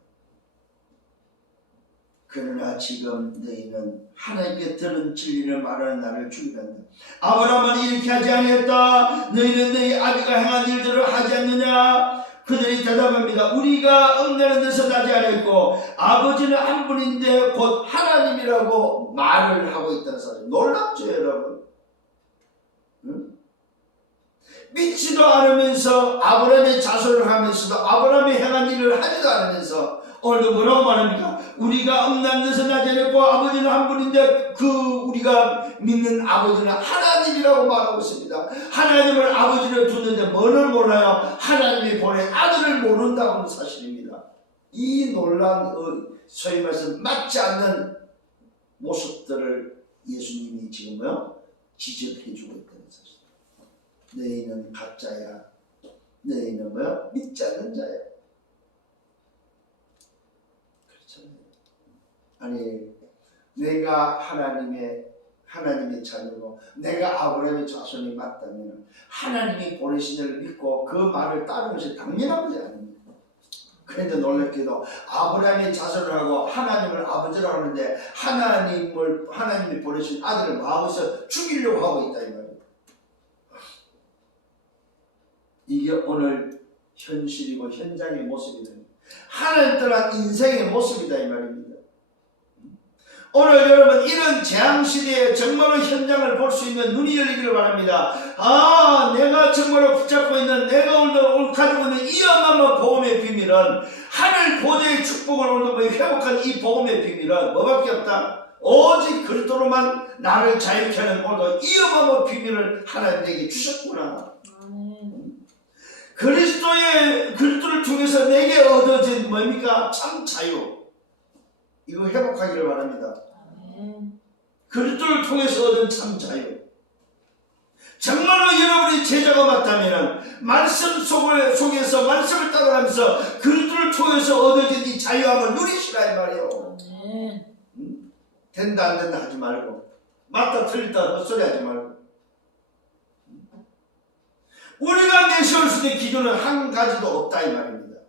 그러나 지금 너희는 하나님께 들은 진리를 말하는 나를 죽이란다. 아브라함은 이렇게 하지 아니했다. 너희는 너희 아비가 행한 일들을 하지 않느냐. 그들이 대답합니다. 우리가 읍내는 데서 나지 않았고 아버지는 한 분인데 곧 하나님이라고 말을 하고 있다는 사실. 놀랍죠 여러분? 응? 믿지도 않으면서 아브라함의 자손을 하면서도 아브라함이 행한 일을 하지도 않으면서 오늘도 뭐라고 말합니까? 우리가 읍내는 데서 나지 않았고 아버지는 한 분인데 그 우리가 믿는 아버지는 하나님이라고 말하고 있습니다. 하나님을 아버지를 두는데 뭐를 몰라요? 하나님이 보낸 아들을 모른다고 하는 사실입니다. 이 놀라운 소위 말해서 맞지 않는 모습들을 예수님이 지금요 지적해주고 있다는 사실. 너희는 가짜야. 너희는 뭐야? 믿지 않는 자야. 그렇잖아요. 아니 내가 하나님의 자녀고 내가 아브라함의 자손이 맞다면 하나님이 보내신 이를 믿고 그 말을 따르는 것이 당연한 것이 아닙니까? 그런데 놀랍게도 아브라함의 자손을 하고 하나님을 아버지라고 하는데 하나님이 보내신 아들을 마음에서 죽이려고 하고 있다 이 말이에요. 이게 오늘 현실이고 현장의 모습이다. 하나님 떠난 인생의 모습이다 이 말입니다. 오늘 여러분 이런 재앙시대에 정말로 현장을 볼 수 있는 눈이 열리기를 바랍니다. 내가 정말로 붙잡고 있는 내가 오늘 가지고 있는 이 어마어마한 복음의 비밀은 하늘 보좌의 축복을 오늘 회복한 이 복음의 비밀은 뭐밖에 없다. 오직 그리스도로만 나를 자유케 하는 오늘 이 어마어마한 비밀을 하나님 내게 주셨구나. 그리스도를 통해서 내게 얻어진 뭡니까? 참 자유. 이거 회복하기를 바랍니다. 그리스도를 통해서 얻은 참 자유. 정말로 여러분이 제자가 맞다면 말씀 속에서 말씀을 따라가면서 그리스도를 통해서 얻어진 이 자유함을 누리시라 이 말이에요. 된다 안 된다 하지 말고 맞다 틀리다 헛소리 하지 말고 우리가 내세울 수 있는 기준은 한 가지도 없다 이 말입니다.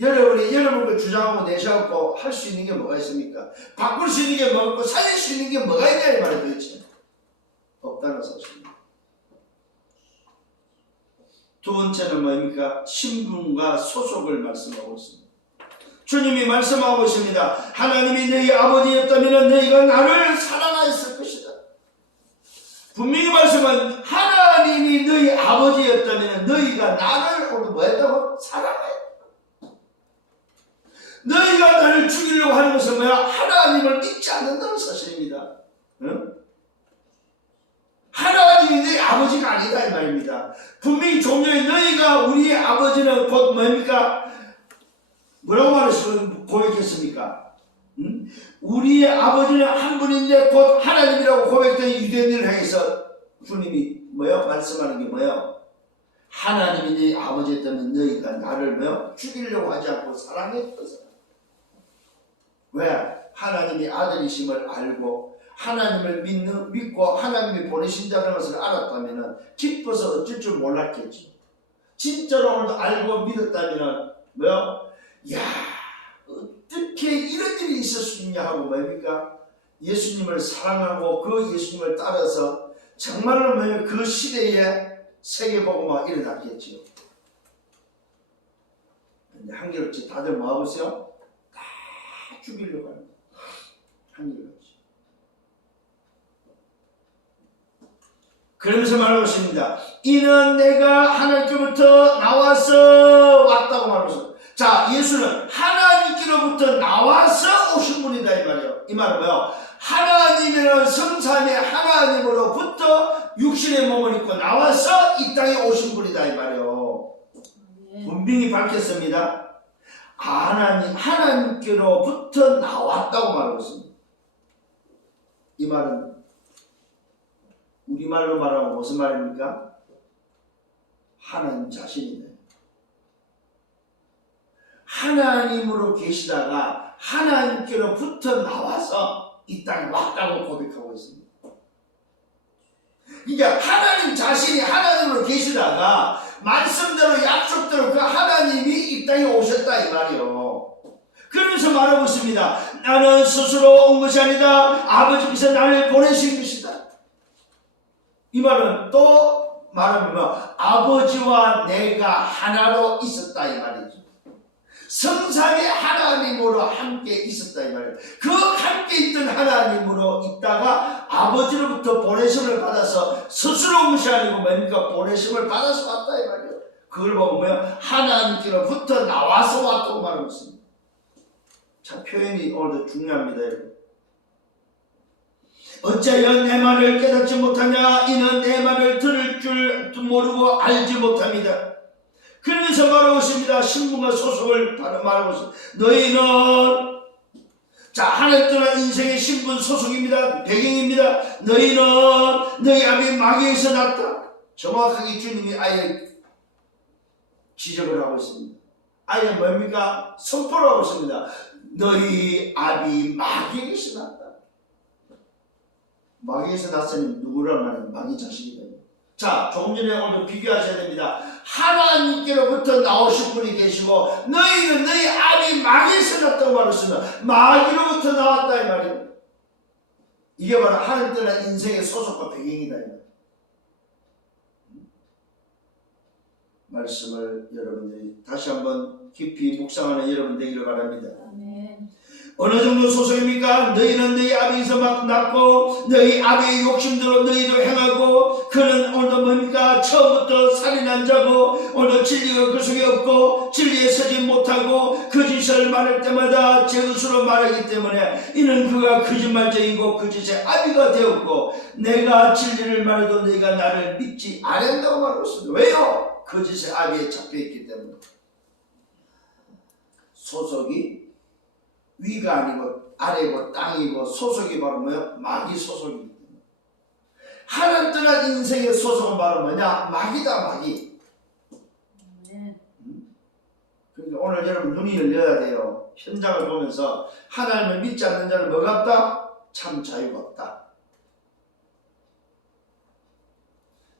여러분이 주장하고 내세우고 할 수 있는 게 뭐가 있습니까? 바꿀 수 있는 게 뭐가 있고 살릴 수 있는 게 뭐가 있냐 이 말이에요. 도대체 없다는 사실입니다. 두 번째는 뭡니까? 신분과 소속을 말씀하고 있습니다. 주님이 말씀하고 있습니다. 하나님이 너희 아버지였다면 너희가 나를 사랑하였을 것이다. 분명히 말씀은 하나님이 너희 아버지였다면 너희가 나를 오늘 뭐 했다고? 사랑하였다. 너희가 나를 죽이려고 하는 것은 뭐야? 하나님을 믿지 않는다는 사실입니다. 응? 하나님 하나님이 너희 아버지가 아니다 이 말입니다. 분명히 좀 전에 너희가 우리의 아버지는 곧 뭡니까? 뭐라고 고백했습니까? 응? 우리의 아버지는 한 분인데 곧 하나님이라고 고백된 유대인을 향해서 주님이 뭐요? 말씀하는 게 뭐요? 하나님이 네 아버지였다면 너희가 나를 뭐요? 죽이려고 하지 않고 사랑했거든. 왜? 하나님이 아들이심을 알고 하나님을 믿고 하나님이 보내신다는 것을 알았다면 기뻐서 어쩔 줄 몰랐겠지. 진짜로 오늘도 알고 믿었다면 뭐요? 야, 어떻게 이런 일이 있을 수 있냐 하고 뭡니까? 예수님을 사랑하고 그 예수님을 따라서 정말로 뭐요? 그 시대에 세계복음화가 일어났겠지요. 근데 한결같이 다들 뭐하고 있어요? 다 죽이려고 합니다. 한결같이. 그러면서 말하고 있습니다. 이는 내가 하나님께로부터 나와서 왔다고 말하고 있습니다. 자, 예수는 하나님께로부터 나와서 오신 분이다 이 말이에요. 이 말은 뭐예요? 하나님이라는 성삼의 하나님으로부터 육신의 몸을 입고 나와서 이 땅에 오신 분이다 이 말이에요. 분명히 밝혔습니다. 하나님께로부터 나왔다고 말하고 있습니다. 이 말은 우리말로 말하면 무슨 말입니까? 하나님 자신이네. 하나님으로 계시다가 하나님께로부터 나와서 이 땅에 왔다고 고백하고 있습니다. 그러니까 하나님 자신이 하나님으로 계시다가 말씀대로 약속대로 그 하나님이 이 땅에 오셨다 이 말이에요. 그러면서 말하고 있습니다. 나는 스스로 온 것이 아니다. 아버지께서 나를 보내신 것이다. 이 말은 또 말하면 아버지와 내가 하나로 있었다 이 말이죠. 성삼의 하나님으로 함께 있었다 이 말이에요. 그 함께 있던 하나님으로 있다가 아버지로부터 보내심을 받아서 스스로 온 것이 아니고 뭡니까? 보내심을 받아서 왔다 이 말이에요. 그걸 보면 하나님께로부터 나와서 왔다고 말하고 있습니다. 참 표현이 오늘도 중요합니다. 여러분. 어찌하여 내 말을 깨닫지 못하냐? 이는 내 말을 들을 줄 모르고 알지 못합니다. 그러면서 말하고 있습니다. 신분과 소속을 말하고 있습니다. 너희는 자 하늘 떠난 인생의 신분 소속입니다. 배경입니다. 너희는 너희 아비 마귀에서 났다. 정확하게 주님이 아예 지적을 하고 있습니다. 아예 뭡니까? 선포를 하고 있습니다. 너희 아비 마귀에서 났다. 마귀에서 났으니 누구란 말이에요? 마귀 자신이다. 자, 조금 전에 오늘 비교하셔야 됩니다. 하나님께로부터 나오신 분이 계시고 너희는 너희 아비 마귀에서 났다고 말했으면 마귀로부터 나왔다 이 말이에요. 이게 바로 하늘 떠난 인생의 소속과 배경이다 이 말이에요. 말씀을 여러분들이 다시 한번 깊이 묵상하는 여러분 되기를 바랍니다. 아멘. 어느 정도 소속입니까? 너희는 너희 아비에서 막 낳고 너희 아비의 욕심대로 너희도 행하고 그는 오늘도 뭡니까? 처음부터 살인한 자고 오늘도 진리가 그 속에 없고 진리에 서지 못하고 거짓을 말할 때마다 제 것으로 말하기 때문에 이는 그가 거짓말쟁이고 거짓의 아비가 되었고 내가 진리를 말해도 너희가 나를 믿지 않는다고 말하고 있습니다. 왜요? 거짓의 아비에 잡혀있기 때문에. 소속이 위가 아니고 아래고 땅이고 소속이 바로 뭐예요? 마귀 소속이기 때문에. 하나님 떠난 인생의 소속은 바로 뭐냐? 마귀다 마귀. 그러니까 오늘 여러분 눈이 열려야 돼요. 현장을 보면서 하나님을 믿지 않는 자는 뭐가 없다? 참 자유가 없다.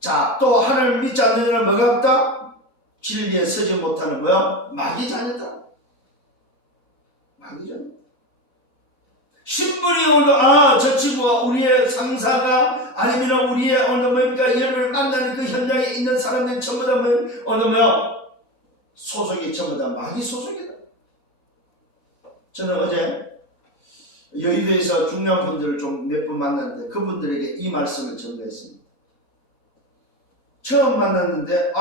자, 또 하나님을 믿지 않는 자는 뭐가 없다? 진리에 서지 못하는 뭐야? 마귀 자녀다. 마귀죠. 신분이 오늘 저 친구가 우리의 상사가 아니면 우리의 오늘 뭡니까 여러분을 만나는 그 현장에 있는 사람들이 전부 다 오늘 소속이 전부 다 마귀 소속이다. 저는 어제 여의도에서 중요한 분들을 좀 몇 분 만났는데 그분들에게 이 말씀을 전도했습니다. 처음 만났는데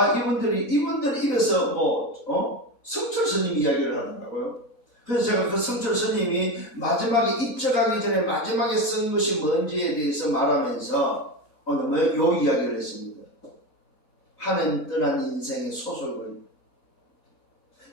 이분들 입에서 성철 스님 이야기를 하더라고요. 그래서 제가 그 성철 스님이 마지막에 입적하기 전에 마지막에 쓴 것이 뭔지에 대해서 말하면서 오늘 요 이야기를 했습니다. 하나님 떠난 인생의 소설을.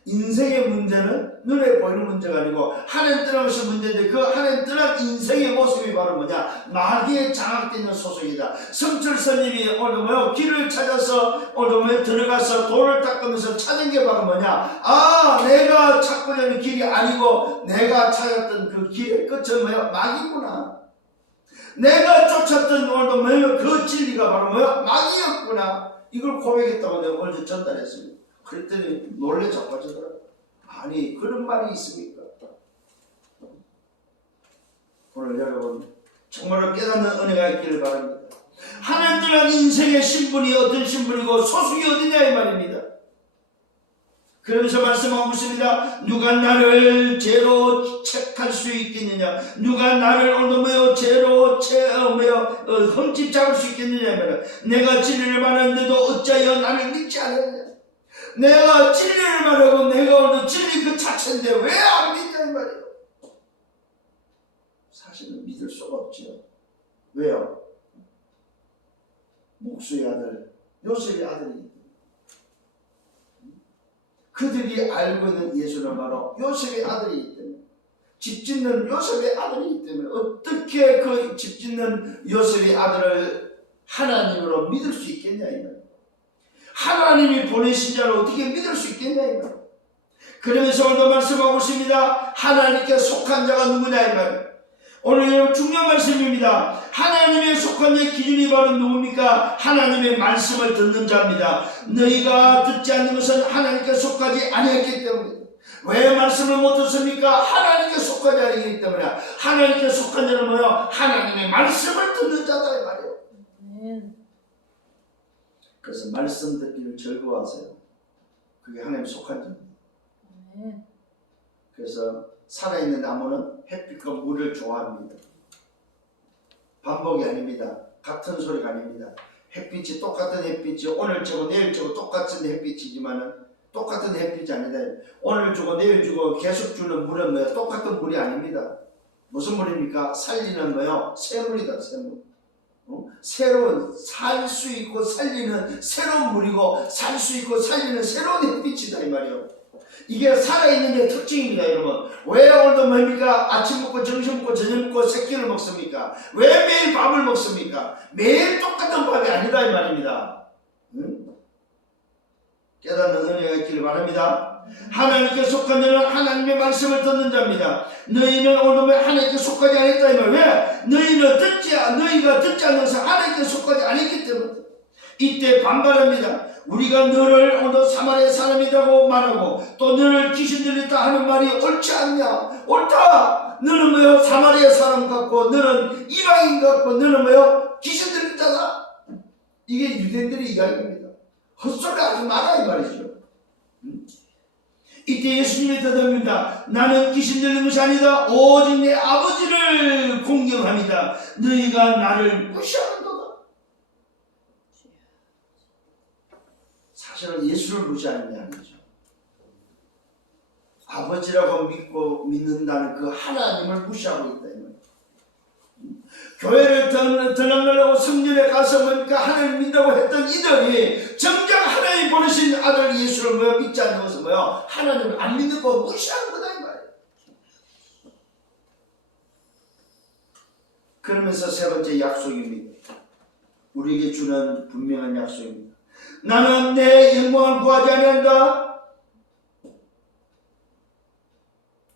인생의 문제는 눈에 보이는 문제가 아니고 하나님 떠난 것이 문제인데 그 하나님 떠난 인생의 모습이 바로 뭐냐? 마귀에 장악되어 있는 소속이다. 성철스님이 오늘 길을 찾아서 오늘 들어가서 돌을 닦으면서 찾은 게 바로 뭐냐? 아, 내가 찾고자 하는 길이 아니고 내가 찾았던 그 길의 끝은 마귀구나. 내가 쫓았던 오늘 그 진리가 바로 마귀였구나. 이걸 고백했다고 내가 어제 전달했습니다. 그랬더니 놀래 자빠지더라고요. 아니, 그런 말이 있습니까? 오늘 여러분 정말로 깨닫는 은혜가 있기를 바랍니다. 하나님들은 인생의 신분이 어떤 신분이고 소속이 어디냐 이 말입니다. 그러면서 말씀하고 있습니다. 누가 나를 죄로 책할 수 있겠느냐? 누가 나를 오늘 죄로 흠집 잡을 수 있겠느냐? 내가 진리를 말하는데도 어찌하여 나를 믿지 않았냐? 내가 진리를 말하고 내가 오늘 진리 그 자체인데 왜 안 믿냐 이 말이에요. 사실은 믿을 수가 없지요. 왜요? 목수의 아들, 요셉의 아들이기 때문에. 그들이 알고 있는 예수는 바로 요셉의 아들이기 때문에, 집 짓는 요셉의 아들이기 때문에 어떻게 그 집 짓는 요셉의 아들을 하나님으로 믿을 수 있겠냐 이 말이에요. 하나님이 보내신 자를 어떻게 믿을 수 있겠냐 이 말이에요. 그러면서 오늘 말씀하고 있습니다. 하나님께 속한 자가 누구냐 이 말이에요. 오늘 중요한 말씀입니다. 하나님의 속한 자의 기준이 바로 누굽니까? 하나님의 말씀을 듣는 자입니다. 너희가 듣지 않는 것은 하나님께 속하지 아니했기 때문에. 왜 말씀을 못 듣습니까? 하나님께 속하지 아니기 때문에. 하나님께 속한 자는 뭐예요? 하나님의 말씀을 듣는 자다 이 말이에요. 그래서 말씀 듣기를 즐거워하세요. 그게 하나님 속한 자입니다. 그래서 살아있는 나무는 햇빛과 물을 좋아합니다. 반복이 아닙니다. 같은 소리가 아닙니다. 햇빛이 똑같은 햇빛이 오늘 주고 내일 주고 똑같은 햇빛이지만은 똑같은 햇빛이 아니다. 오늘 주고 내일 주고 계속 주는 물은 똑같은 물이 아닙니다. 무슨 물입니까? 살리는 새물이다. 새물. 새로운 살 수 있고 살리는 새로운 물이고 살 수 있고 살리는 새로운 햇빛이다 이 말이에요. 이게 살아있는 게 특징입니다 여러분. 왜 오늘도 뭡니까? 아침 먹고 점심 먹고 저녁 먹고 새끼를 먹습니까? 왜 매일 밥을 먹습니까? 매일 똑같은 밥이 아니다 이 말입니다. 깨닫는 은혜가 있기를 바랍니다. 하나님께 속한 자는 하나님의 말씀을 듣는 자입니다. 너희는 오늘 하나님께 속하지 않았다 이 말. 왜? 너희가 듣지 않아서 하나님께 속하지 않았기 때문에. 이때 반발합니다. 우리가 너를 오늘 사마리아 사람이라고 말하고 또 너를 귀신 들렸다 하는 말이 옳지 않냐? 옳다. 너는 사마리아 사람 같고 너는 이방인 같고 너는 귀신 들렸다다. 이게 유대인들의 이야기입니다. 헛소리 하지 마라 이 말이죠. 이때 예수님이 대답합니다. 나는 귀신 들린 것이 아니다. 오직 내 아버지를 공경합니다. 너희가 나를 무시하는도다. 사실은 예수를 무시하는 게 아니죠. 아버지라고 믿고 믿는다는 그 하나님을 무시하고 있다. 교회를 드러내려고 성전에 가서 하나님 믿다고 했던 이들이 정작 하나님 보내신 아들 예수를 믿지 않는 것은 하나님을 안 믿는 거 무시하는 거다 이 말이에요. 그러면서 세 번째 약속입니다. 우리에게 주는 분명한 약속입니다. 나는 내 영광을 구하지 아니한다.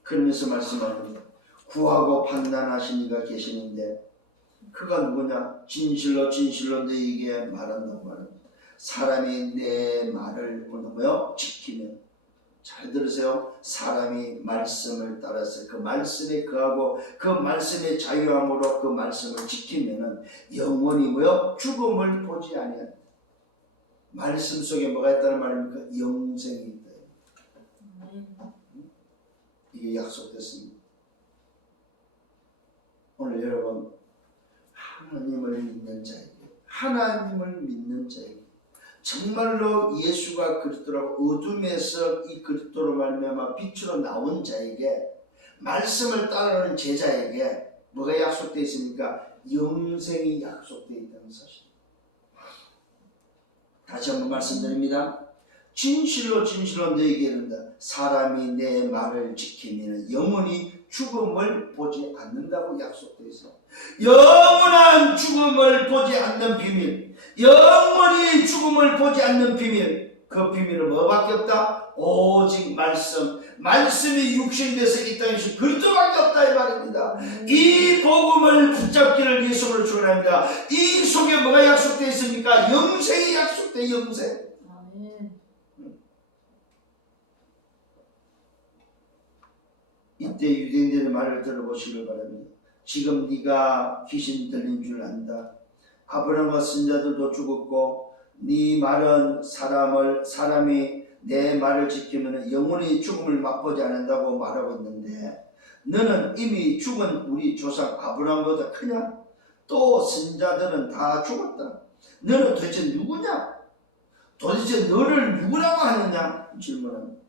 그러면서 말씀합니다. 구하고 판단하신 이가 계시는데 그가 누구냐? 진실로 너희에게 말한다고 말합니다. 사람이 내 말을 지키면, 잘 들으세요. 사람이 말씀을 따라서 그 말씀에 거하고 그 말씀의 자유함으로 그 말씀을 지키면은 영원히 죽음을 보지 아니한다. 말씀 속에 뭐가 있다는 말입니까? 영생이 있다. 이게 약속됐습니다. 오늘 여러분 하나님을 믿는 자에게 정말로 예수가 그리스도라고 어둠에서 이 그리스도로 말미암아 빛으로 나온 자에게 말씀을 따르는 제자에게 뭐가 약속되어 있습니까? 영생이 약속되어 있다는 사실. 다시 한번 말씀드립니다. 진실로 진실로 너희에게 이른다. 사람이 내 말을 지키면 영원히 죽음을 보지 않는다고 약속되어 있어. 영원한 죽음을 보지 않는 비밀, 영원히 죽음을 보지 않는 비밀, 그 비밀은 뭐밖에 없다? 오직 말씀. 말씀이 육신돼서 이 땅에 오신 그리스도밖에 없다 이 말입니다. 이 복음을 붙잡기를 예수로 축원합니다. 이 속에 뭐가 약속되어 있습니까? 영생이 약속돼. 영생. 아멘. 이때 유대인들의 말을 들어보시길 바랍니다. 지금 네가 귀신 들린 줄 안다. 아브라함과 선자들도 죽었고 네 말은 사람이 내 말을 지키면 영원히 죽음을 맛보지 않는다고 말하고 있는데 너는 이미 죽은 우리 조상 아브라함보다 크냐? 또 선자들은 다 죽었다. 너는 도대체 누구냐? 도대체 너를 누구라고 하느냐? 질문합니다.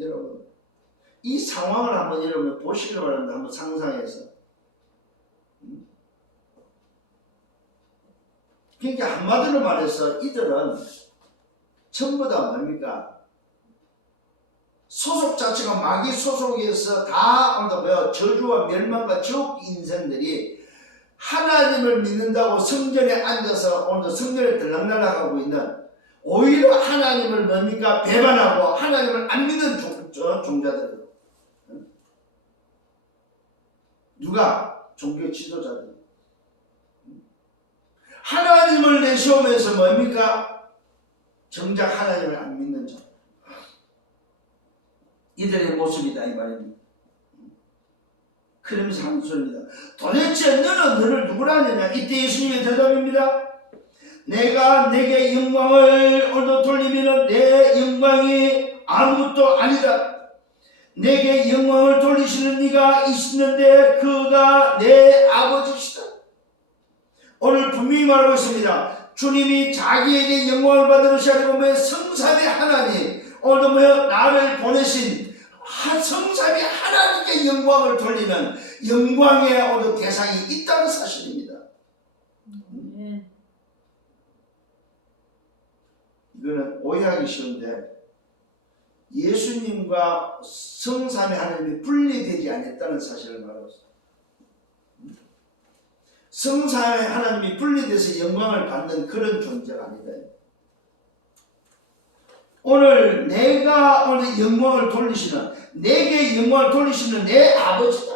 여러분, 이 상황을 한번 여러분 보시길 바랍니다. 한번 상상해서. 그러니까 한마디로 말해서 이들은 전부 다 뭡니까? 소속 자체가 마귀 소속에서 다 저주와 멸망과 지옥 인생들이 하나님을 믿는다고 성전에 앉아서 오늘도 성전에 들락날락하고 있는, 오히려 하나님을 뭡니까? 배반하고 하나님을 안 믿는 종자들. 누가? 종교 지도자들. 하나님을 내세우면서 뭡니까? 정작 하나님을 안 믿는 자. 이들의 모습이다 이 말입니다. 그러면서 하는 소리입니다. 도대체 너는 너를 누구라 하느냐? 이때 예수님의 대답입니다. 내가 내게 영광을 오늘 돌리면 내 영광이 아무것도 아니다. 내게 영광을 돌리시는 이가 있는데 그가 내 아버지시다. 오늘 분명히 말하고 있습니다. 주님이 자기에게 영광을 받으시려고 하면 성삼위 하나님, 오늘 나를 보내신 성삼위 하나님께 영광을 돌리는 영광의 오늘 대상이 있다는 사실입니다. 이거는 오해하기 쉬운데 예수님과 성삼위 하나님이 분리되지 않았다는 사실을 말하고 있습니다. 성삼위 하나님이 분리돼서 영광을 받는 그런 존재가 아니다. 오늘 내가 오늘 영광을 돌리시는, 내게 영광을 돌리시는 내 아버지다.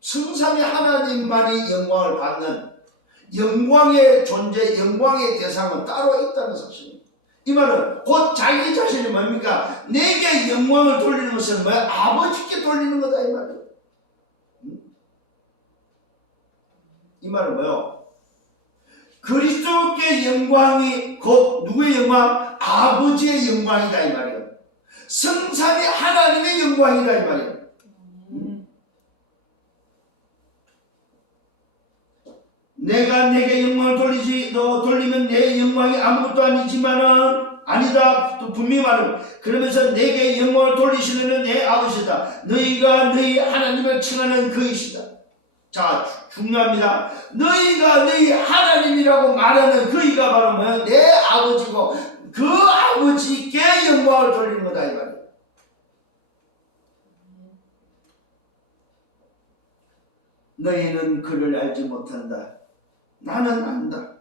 성삼위 하나님만이 영광을 받는 영광의 존재, 영광의 대상은 따로 있다는 사실입니다. 이 말은 곧 자기 자신이 뭡니까? 내게 영광을 돌리는 것은 뭐야? 아버지께 돌리는 거다 이 말이에요. 이 말은 뭐요? 그리스도께 영광이 곧 누구의 영광? 아버지의 영광이다 이 말이에요. 성삼위 하나님의 영광이다 이 말이에요. 내가 내게 영광을 돌리면 내 영광이 아무것도 아니지만은 아니다. 또 분명히 말하고 그러면서 내게 영광을 돌리시는 내 아버지다. 너희가 너희 하나님을 칭하는 그이시다. 자, 중요합니다. 너희가 너희 하나님이라고 말하는 그이가 바로 뭐야? 내 아버지고 그 아버지께 영광을 돌리는 거다 이 말이에요. 너희는 그를 알지 못한다. 나는 안다.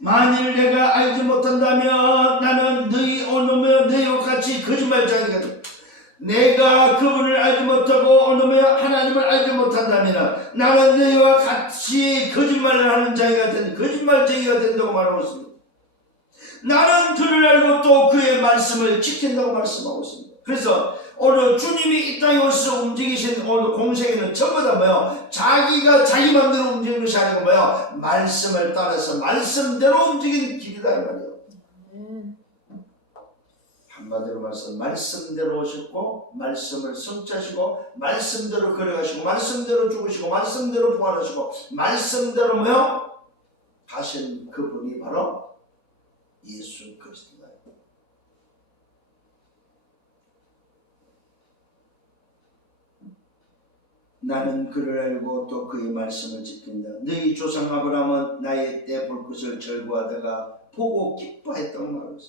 만일 내가 알지 못한다면 나는 너희와 같이 거짓말쟁이가 돼. 내가 그분을 알지 못하고 하나님을 알지 못한다면 나는 너희와 같이 거짓말을 하는 자가 거짓말쟁이가 된다고 말하고 있습니다. 나는 그를 알고 또 그의 말씀을 지킨다고 말씀하고 있습니다. 그래서 오늘 주님이 이 땅에 오셔서 움직이신 오늘 공생에는 전부 다 뭐요? 자기가 자기 마음대로 움직이는 것이 아니고 뭐요? 말씀을 따라서 말씀대로 움직이는 길이다 이 말이에요. 한마디로 말해서 말씀대로 오셨고 말씀을 성취하시고 말씀대로 걸어가시고 말씀대로 죽으시고 말씀대로 부활하시고 말씀대로 뭐요? 가신 그분이 바로 예수 그리스도다. 나는 그를 알고 또 그의 말씀을 지킨다. 너희 조상 아브라함은 나의 때 볼 것을 절구하다가 보고 기뻐했다고 말했어.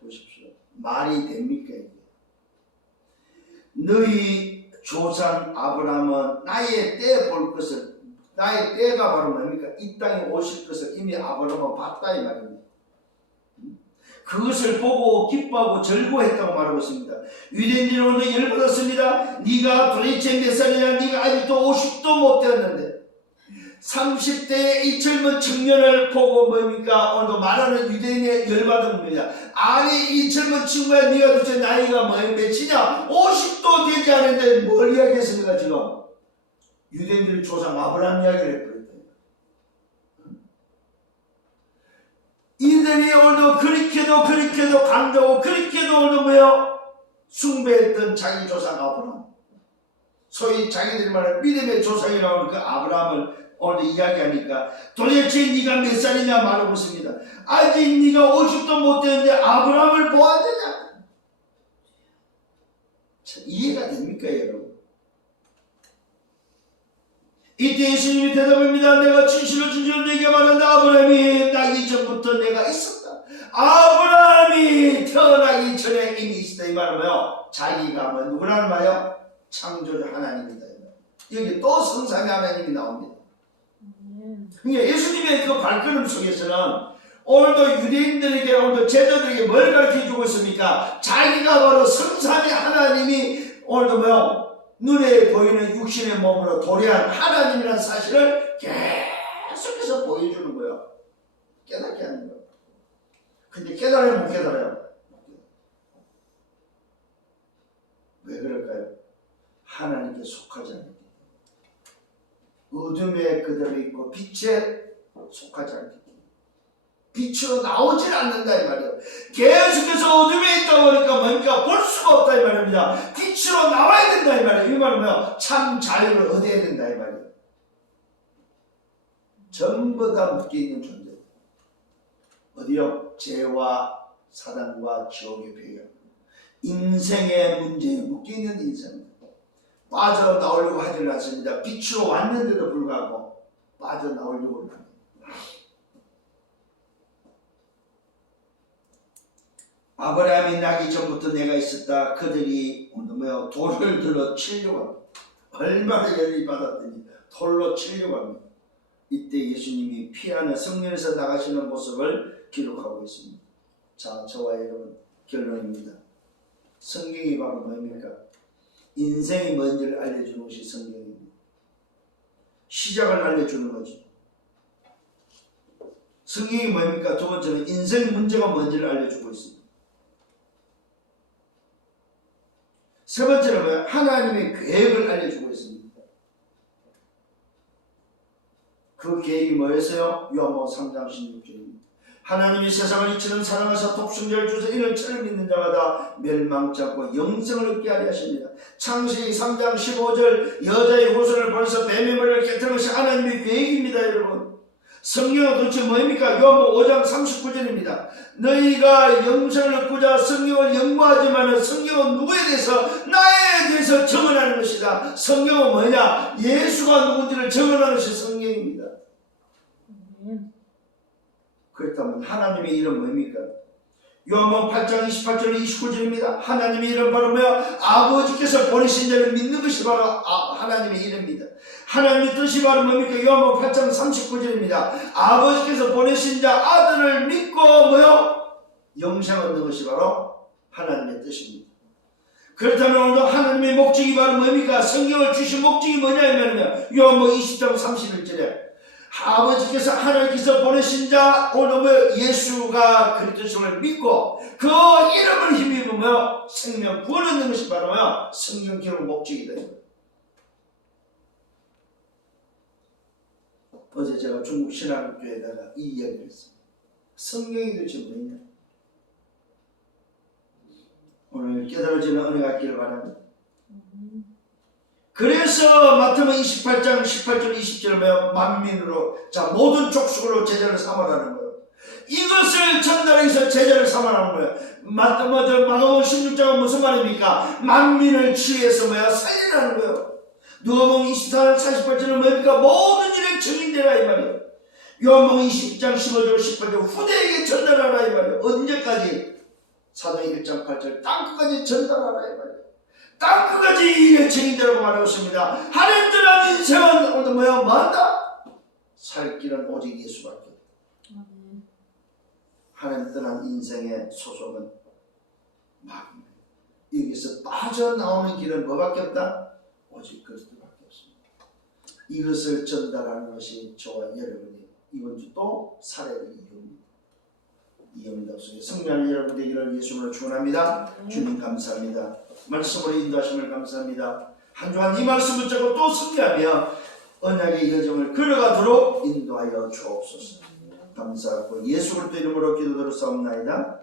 보십시오. 말이 됩니까 이게? 너희 조상 아브라함은 나의 때 볼 것을, 나의 때가 바로 뭡니까? 이 땅에 오실 것을 이미 아브라함은 봤다 이 말입니다. 그것을 보고 기뻐하고 절구했다고 말하고 있습니다. 유대인들은 오늘 열받았습니다. 네가 도대체 몇 살이냐? 네가 아직도 50도 못 되었는데 30대의 이 젊은 청년을 보고 뭡니까? 오늘도 말하는 유대인의 열받은 겁니다. 아니 이 젊은 친구야, 네가 도대체 나이가 몇이냐? 50도 되지 않은데 뭘 이야기했습니까 지금? 유대인들 조상 아브라함 이야기를 했거든요. 이들이 오늘도 그렇게도 강조하고 그렇게도 오늘도 뭐요? 숭배했던 자기 조상 아브라함, 소위 자기들이 말하는 믿음의 조상이라고 그 아브라함을 오늘도 이야기하니까 도대체 네가 몇 살이냐 말하고 있습니다. 아직 네가 50도 못 되는데 아브라함을 보았느냐? 이해가 됩니까 여러분? 이때 예수님이 대답합니다. 내가 진실로 네게 말한다. 아브라함이 나기 전부터 내가 있었다. 아브라함이 태어나기 전에 이미 있었다. 이 말은 뭐요? 자기가 뭐 누구라는 말이요? 창조주 하나님이다. 여기 또 성삼위 하나님이 나옵니다. 그러니까 예수님의 그 발걸음 속에서는 오늘도 유대인들에게 오늘도 제자들에게 뭘 가르쳐주고 있습니까? 자기가 바로 성삼위 하나님이 오늘도 뭐요? 눈에 보이는 육신의 몸으로 도래한 하나님이라는 사실을 계속해서 보여주는 거예요. 깨닫게 하는 거예요. 근데 깨달아요, 못 깨달아요? 왜 그럴까요? 하나님께 속하지 않기 때문에. 어둠에 그대로 있고 빛에 속하지 않기 때문에. 빛으로 나오질 않는다 이 말이에요. 계속해서 어둠에 있다 보니까 뭡니까? 볼 수가 없다 이 말입니다. 빛으로 나와야 된다 이 말이에요. 이 말은 뭐야? 참 자유를 얻어야 된다 이 말이에요. 전부 다 묶여있는 존재. 어디요? 죄와 사단과 지옥의 배경. 인생의 문제에 묶여있는 인생입니다. 빠져나오려고 하지는 않습니다. 빛으로 왔는데도 불구하고 빠져나오려고 합니다. 아브라함이 나기 전부터 내가 있었다. 그들이 돌을 들어 치려고 합니다. 얼마나 열이 받았더니 돌로 치려고 합니다. 이때 예수님이 피하는 성령에서 나가시는 모습을 기록하고 있습니다. 자, 저와 여러분 결론입니다. 성경이 바로 뭡니까? 인생이 뭔지를 알려주는 것이 성경입니다. 시작을 알려주는 거죠. 성경이 뭡니까? 두 번째는 인생 문제가 뭔지를 알려주고 있습니다. 세 번째는 뭐예요? 하나님의 계획을 알려주고 있습니다. 그 계획이 뭐였어요? 요한복음 3장 16절입니다. 하나님이 세상을 이처럼 사랑하사 독생자를 주사 이를 저를 믿는 자마다 멸망치 않고 영생을 얻게 하려 하십니다. 창세기 3장 15절 여자의 후손을 보내서 뱀의 머리를 깨뜨리는 것이 하나님의 계획입니다. 여러분, 성경은 도대체 뭡니까? 요한복음 5장 39절입니다. 너희가 영생을 얻고자 성경을 연구하지만 성경은 누구에 대해서? 나에 대해서 증언하는 것이다. 성경은 뭐냐? 예수가 누군지를 증언하는 것이 성경입니다. 그렇다면 하나님의 이름 뭡니까? 요한복음 8장 28절 29절입니다. 하나님의 이름 바로 뭐야? 아버지께서 보내신 자를 믿는 것이 바로 하나님의 이름입니다. 하나님의 뜻이 바로 뭡니까? 요한복음 8장 39절입니다. 아버지께서 보내신 자 아들을 믿고 뭐요? 영생 얻는 것이 바로 하나님의 뜻입니다. 그렇다면 오늘도 하나님의 목적이 바로 뭡니까? 성경을 주신 목적이 뭐냐면 요한복음 20장 31절에 아버지께서 하나님께서 보내신 자 오늘 예수가 그리스도를 믿고 그 이름을 힘입으며 생명 구원 얻는 것이 바로 성경 기록 목적이다. 어제 제가 중국 신학교에다가 이 이야기를 했습니다. 성경이 도대체 뭐냐? 오늘 깨달아지는 은혜가 있기를 바랍니다. 그래서 마태복음 28장 18절 20절에 뭐야? 만민으로 자 모든 족속으로 제자를 삼으라는 거예요. 이것을 전달하기 위해서 제자를 삼으라는 거예요. 마가복음 16장은 무슨 말입니까? 만민을 지혜에서 뭐야? 살리라는 거예요. 누가복음 24장 48절은 뭡니까? 모든 일에 증인되라 이 말이에요. 요한복음 20장 15절 18절 후대에게 전달하라 이 말이에요. 언제까지? 사도행 1장 8절 땅끝까지 전달하라 이 말이에요. 땅끝까지 일에 증인되라고 말하고 있습니다. 하나님 떠난 인생은 오늘 뭐야? 뭐한다? 살 길은 오직 예수밖에 없다. 아멘. 하나님 떠난 인생의 소속은 마귀입니다. 여기서 빠져나오는 길은 뭐밖에 없다? 오직 그리스도밖에 없습니다. 이것을 전달하는 것이 저와 여러분이 이번 주 또 살아야 될 이유입니다. 이유입니다. 성령의 여러분 되기를 예수님으로 축원합니다. 주님 감사합니다. 말씀으로 인도하심을 감사합니다. 한 주간 이 말씀 붙잡고 또 승리하며 언약의 여정을 걸어가도록 인도하여 주옵소서. 감사하고 예수 그리스도 이름으로 기도드렸사옵나이다.